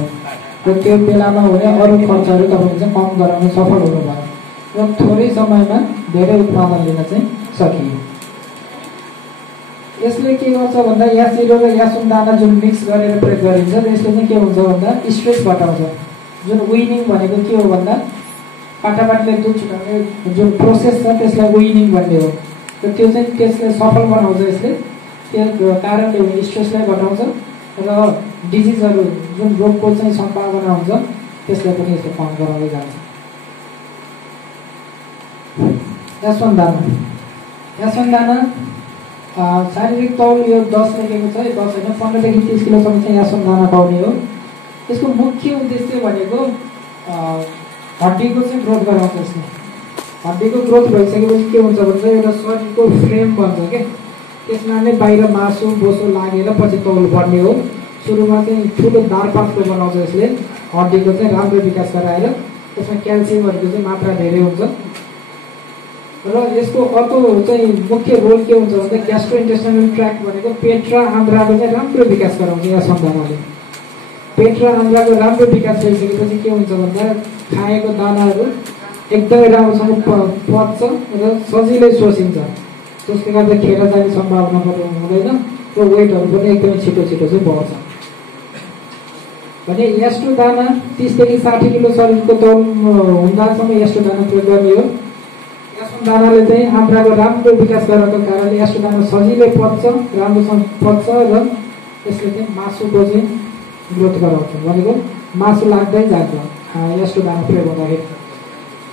र त्यो बेलामा हुने अरू खर्चहरू तपाईँले चाहिँ कम गराउन सफल हुनुभयो र थोरै समयमा धेरै उत्पादन लिन चाहिँ सकियो। यसले के गर्छ भन्दा यासिरो र यासुन दाना जुन मिक्स गरेर प्रयोग गरिन्छ यसले चाहिँ के हुन्छ भन्दा स्ट्रेस घटाउँछ। जुन विनिङ भनेको के हो भन्दा पाटापाटीले दुध छुटाउने जुन प्रोसेस छ त्यसलाई विनिङ भन्ने हो र त्यो चाहिँ त्यसले सफल बनाउँछ। यसले त्यो कारणले स्ट्रेसलाई घटाउँछ र डिजिजहरू जुन रोगको चाहिँ सम्भावना हुन्छ त्यसलाई पनि यसले कम गराउँदै जान्छ। यासवन दाना शारीरिक तौल यो 10 लेखेको छ, 10 होइन 15 देखि 30 किलोसम्म चाहिँ यासवन दाना पाउने हो। यसको मुख्य उद्देश्य भनेको हड्डीको चाहिँ ग्रोथ गराउँछ। यसले हड्डीको ग्रोथ भइसकेपछि के हुन्छ भन्छ एउटा शरीरको फ्रेम बन्छ के, त्यसमा नै बाहिर मासु बोसो लागेर पछि तौल बढ्ने हो। सुरुमा चाहिँ ठुलो दारपातको बनाउँछ यसले, हड्डीको चाहिँ राम्रो विकास गराएर त्यसमा क्याल्सियमहरूको चाहिँ मात्रा धेरै हुन्छ र यसको अर्को चाहिँ मुख्य रोल के हुन्छ भन्दा ग्यास्ट्रोइन्टेस्टाइनल ट्र्याक्ट भनेको पेट र आन्द्राको चाहिँ राम्रो विकास गराउँछ। यासवन दानाले पेट र आन्द्राको राम्रो विकास भइसकेपछि के हुन्छ भन्दा खाएको दानाहरू एकदमै राम्रोसँग पच्छ र सजिलै शोषिन्छ। त्यसले गर्दा खेर जाने सम्भावना पनि हुँदैन र वेटहरू पनि एकदमै छिटो चाहिँ बढ्छ। भने यास्टो दाना 30 देखि 60 किलो शरीरको तौल हुँदासम्म यास्टो दाना प्रयोग गर्ने हो। यासवन दानाले चाहिँ आन्द्राको राम्रो विकास गरेको कारणले यास्टो दाना सजिलै पच्छ, राम्रोसँग पच्छ र यसले चाहिँ मासुको चाहिँ ग्रोथ गराउँछ। भनेको मासु लाग्दै जान्छ यास्टो दाना प्रयोग हुँदाखेरि।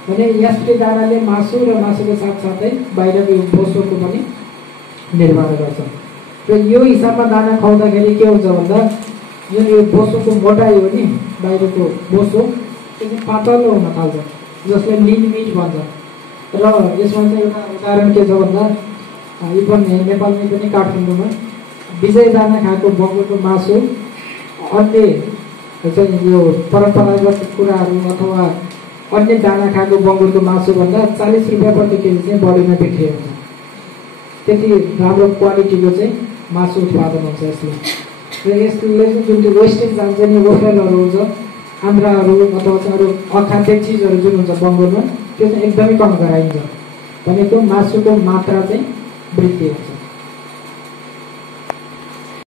भने यास्टे दानाले मासु र मासुको साथसाथै बाहिरको बोसोको पनि निर्माण गर्छ र यो हिसाबमा दाना खुवाउँदाखेरि के हुन्छ भन्दा जुन यो बोसोको मोटाइ हो नि, बाहिरको बोसो त्यो चाहिँ पातलो हुन थाल्छ, जसलाई लिन मिट भन्छ। र यसमा चाहिँ एउटा उदाहरण के छ भन्दा इभन नेपालमै पनि काठमाडौँमा विजय दाना खाएको बङ्गुरको मासु अन्य चाहिँ यो परम्परागत कुराहरू अथवा अन्य दाना खाएको बङ्गुरको मासुभन्दा 40 रुपियाँ प्रति केजी चाहिँ बढीमा बिक्री हुन्छ। त्यति राम्रो क्वालिटीको चाहिँ मासु उत्पादन हुन्छ यसले। र यसले जुन त्यो वेस्टेज जान्छ नि, ओफेलहरू हुन्छ, आन्द्राहरू अथवा चाहिँ अरू अखाद्य चिजहरू जुन हुन्छ बङ्गुरमा त्यो चाहिँ एकदमै कम गराइन्छ भनेको मासुको मात्रा चाहिँ वृद्धि हुन्छ।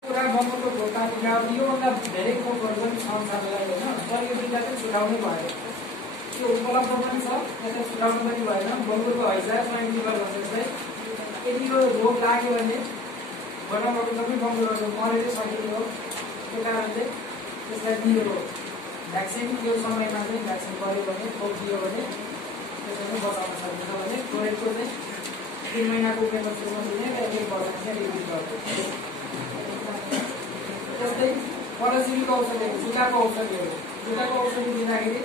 पुरा बङ्गुरको भोकातिर योभन्दा धेरै खोपहरू पनि छ छात्रलाई होइन, तर यो दुईवटा चाहिँ छुटाउनै भयो। त्यो उपलब्ध पनि छ, त्यसलाई छुटाउनु पनि भएन। बङ्गुरको हैजा स्वाइन फिभर भन्छ चाहिँ यदि यो रोग लाग्यो भने घटनाको सबै बङ्गुरहरू मरेरै सकिने हो। त्यो कारणले त्यसलाई दियो भ्याक्सिन, त्यो समयमा चाहिँ भ्याक्सिन गर्यो भने, खोप दियो भने त्यसलाई पनि बचाउन सकिन्छ भने कोभिडको चाहिँ 3 महिनाको उमेरमा सुरुमा दिने र 1 वर्ष चाहिँ रिलिज गर्छ। त्यस्तै परजीवीको औषधिहरू, जुकाको औषधिहरू, जुकाको औषधि दिँदाखेरि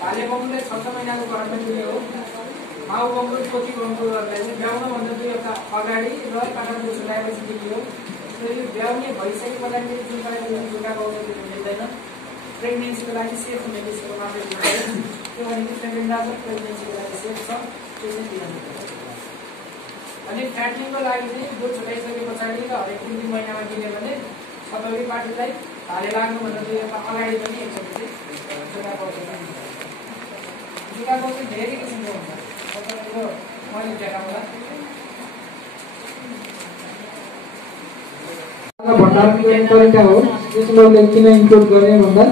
भाले बङ्गुरलाई 6 महिनाको घरमा दिने हो। माउ बङ्गुर, पोथी बङ्गुरहरूलाई चाहिँ ब्याउनभन्दा 2 हप्ता अगाडि र काठमाडौँ छुट्याएपछि दिने हो। यो ब्याउने भइसकेपछि जुन प्रकारले जुकाको औषधि मिल्दैन, प्रेग्नेन्सीको लागि सेफ हुने विषयको मात्रै दिन्छ। त्यो भनेको प्रेग्नेन्ट प्रेग्नेन्सीको लागि सेफ छ, त्यो चाहिँ दिनु। अनि फ्याटिङको लागि चाहिँ दुध छुटाइसके पछाडि र हरेक 3 महिनामा दिने भने सबै पार्टीलाई भाले लाग्नुभन्दा 2 हप्ता अगाडि पनि एकचोटि चाहिँ जुकाको औषधि दिन्छ। जुकाको चाहिँ धेरै किसिमको हुन्छ, तपाईँको मैले देखाउँदा भण्डारणको तरिका हो। यसमा मैले किन इन्क्लुड गरेँ भन्दा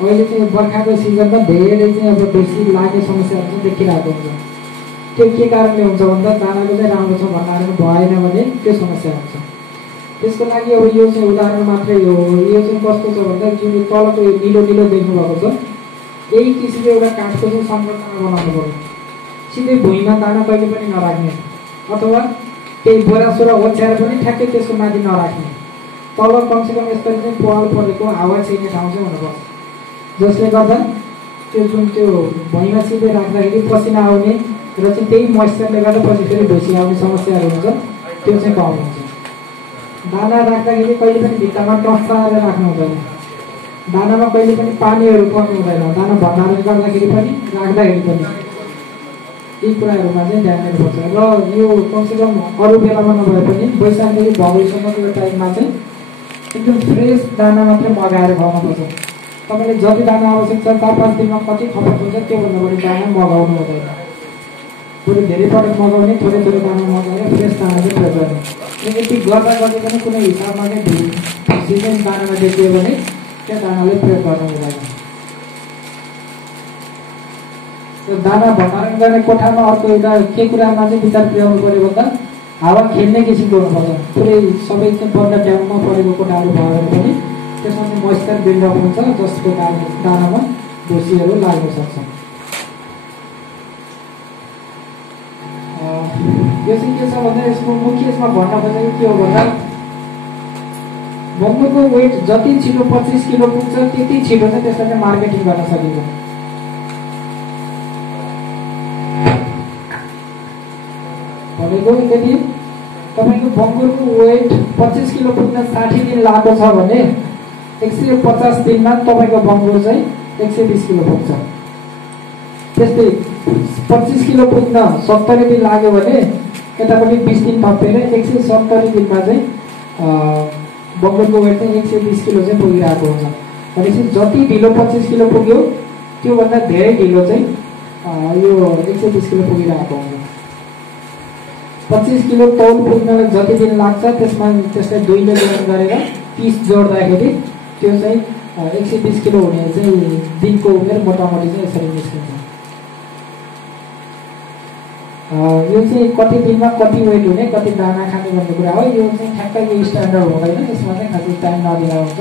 अहिले चाहिँ बर्खाको सिजनमा धेरै चाहिँ अब बेसी लाग्ने समस्याहरू चाहिँ देखिरहेको हुन्छ। त्यो के कारणले हुन्छ भन्दा दानाको चाहिँ राम्रो छ भण्डारण भएन भने त्यो समस्या हुन्छ। त्यसको लागि अब यो चाहिँ उदाहरण मात्रै हो। यो चाहिँ कस्तो छ भन्दा जुन तलको यो निलो निलो देख्नुभएको छ, यही किसिमको एउटा काठको चाहिँ संरचना बनाउनु पर्यो। सिधै भुइँमा दाना कहिले पनि नराख्ने, अथवा केही बोरासोरा ओछ्याएर पनि ठ्याक्कै त्यसको माथि नराख्ने। तल कमसेकम यसरी चाहिँ पाल परेको हावा छिर्ने ठाउँ चाहिँ हुनुपर्छ, जसले गर्दा त्यो जुन त्यो भुइँमा सिधै राख्दाखेरि पसिना आउने र चाहिँ त्यही मोइस्चरले गर्दा पछि फेरि ढुसी आउने समस्याहरू हुन्छ, त्यो चाहिँ कम हुन्छ। दाना राख्दाखेरि कहिले पनि भित्तामा टस्साएर राख्नु हुँदैन, दानामा कहिले पनि पानीहरू पर्नु हुँदैन, दाना भण्डारण गर्दाखेरि पनि राख्दाखेरि पनि यी कुराहरूमा चाहिँ ध्यान दिनुपर्छ। र यो कमसेकम अरू बेलामा नभए पनि वैशाखदेखि भदौसम्मको यो टाइममा चाहिँ एकदम फ्रेस दाना मात्रै मगाएर खुवाउनुपर्छ। तपाईँले जति दाना आवश्यक छ 4-5 दिनमा कति खपत हुन्छ त्योभन्दा बढी दाना मगाउनु हुँदैन। बरु धेरै पटक मगाउने, थोरै थोरै दाना मगाएर फ्रेस दाना चाहिँ प्रयोग गर्ने। यति गर्दा गर्दै पनि कुनै हिसाबमा चाहिँ सिजन दानामा देखियो भने त्यो दानाले प्रयोग गर्नु हुँदैन। दाना भण्डारण गर्ने कोठामा अर्को एउटा के कुरामा चाहिँ विचार पुर्याउनु पऱ्यो भन्दा हावा खेल्ने किसिमको हुनुपर्छ। पुरै सबै चाहिँ बन्द ट्याउमा परेको कोठाहरू भयो भने पनि त्यसमा चाहिँ मोइस्चर बिल्डअप हुन्छ, जसको कारणले दानामा ढुसीहरू लाग्न सक्छ। यो चाहिँ के छ भन्दा यसको मुख्य यसमा भन्न खोजेको के हो भन्दा बङ्गुरको वेट जति छिटो 25 किलो पुग्छ त्यति छिटो चाहिँ त्यसलाई चाहिँ मार्केटिङ गर्न सकिन्छ। भनेको यदि तपाईँको बङ्गुरको वेट 25 किलो पुग्न 60 दिन लागेको छ भने 150 दिनमा तपाईँको बङ्गुर चाहिँ 120 किलो पुग्छ। त्यस्तै 25 किलो पुग्न 70 दिन लाग्यो भने यतापट्टि 20 दिन थपेर 170 दिनमा चाहिँ बङ्गुरको वेट चाहिँ 120 किलो चाहिँ पुगिरहेको हुन्छ। भनेपछि जति ढिलो 25 किलो पुग्यो त्योभन्दा धेरै ढिलो चाहिँ यो 120 किलो पुगिरहेको हुन्छ। 25 किलो तौल पुग्नलाई जति दिन लाग्छ त्यसमा त्यसलाई 2 ले गुणन गरेर 30 जोड्दाखेरि त्यो चाहिँ 120 किलो हुने चाहिँ दिनको उमेर मोटामोटी चाहिँ यसरी निस्किन्छ। यो चाहिँ कति दिनमा कति वेट हुने, कति दाना खाने भन्ने कुरा हो। यो चाहिँ ठ्याक्कै यो स्ट्यान्डर्ड हुँदैन, यसमा चाहिँ खासै टाइम नदिँदा हुन्छ।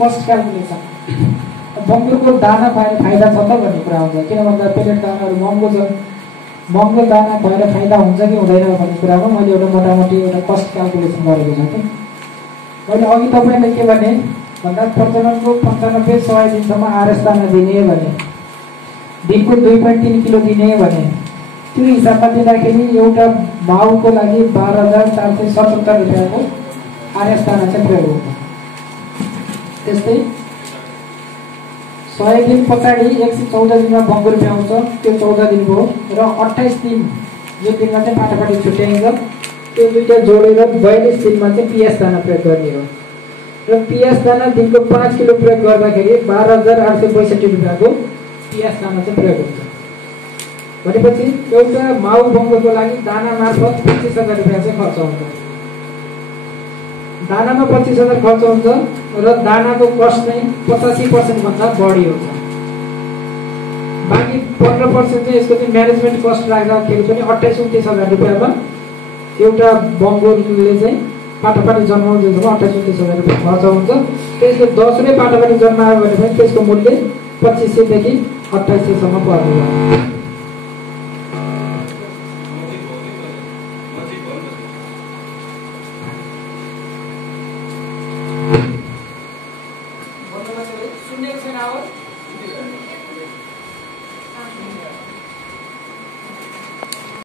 कस्ट क्यालकुलेसन बङ्गुरको दाना पाएर फाइदा छ त भन्ने कुरा हुन्छ। किन भन्दा पेलेट दानाहरू महँगो छन्, महँगो दाना भएर फाइदा हुन्छ कि हुँदैन भन्ने कुरामा मैले एउटा मोटामोटी एउटा कस्ट क्यालकुलेसन गरेको छु। मैले अघि तपाईँलाई के भने भन्दा प्रजननको 95-100 दिनसम्म आरएस दाना दिने भने दिनको 2.3 किलो दिने भने त्यो हिसाबमा दिँदाखेरि एउटा माउको लागि 12,477 रुपियाँको आरएस दाना चाहिँ प्रयोग हुन्छ। त्यस्तै 100 दिन पछाडि 114 दिनमा बङ्गुर भ्याउँछ, त्यो 14 दिनको हो। र 28 दिन जुन दिनमा चाहिँ पाटापाटी छुट्याइन्छ त्यो दुईटा जोडेर 42 दिनमा चाहिँ पिएस दाना प्रयोग गर्ने हो। र र पियाज दाना दिनको 5 किलो प्रयोग गर्दाखेरि 12,862 रुपियाँको पियाज दाना चाहिँ प्रयोग हुन्छ। भनेपछि एउटा माउ बङ्गोको लागि दाना मार्फत 25,000 रुपियाँ चाहिँ खर्च हुन्छ। दानामा 25,000 खर्च हुन्छ र दानाको कस्ट नै 85% भन्दा बढी हुन्छ। बाँकी 15% चाहिँ यसको चाहिँ म्यानेजमेन्ट कस्ट राख्दाखेरि पनि 28-29,000 रुपियाँमा एउटा बङ्गोरले चाहिँ पाठापाठी जन्माउँदैछौँ 28-29,000 रुपियाँ खर्च हुन्छ। त्यसले 10 वटै पाठापाठी जन्मायो भने पनि त्यसको मूल्य 2500 देखि 2800 सम्म पर्ने हो।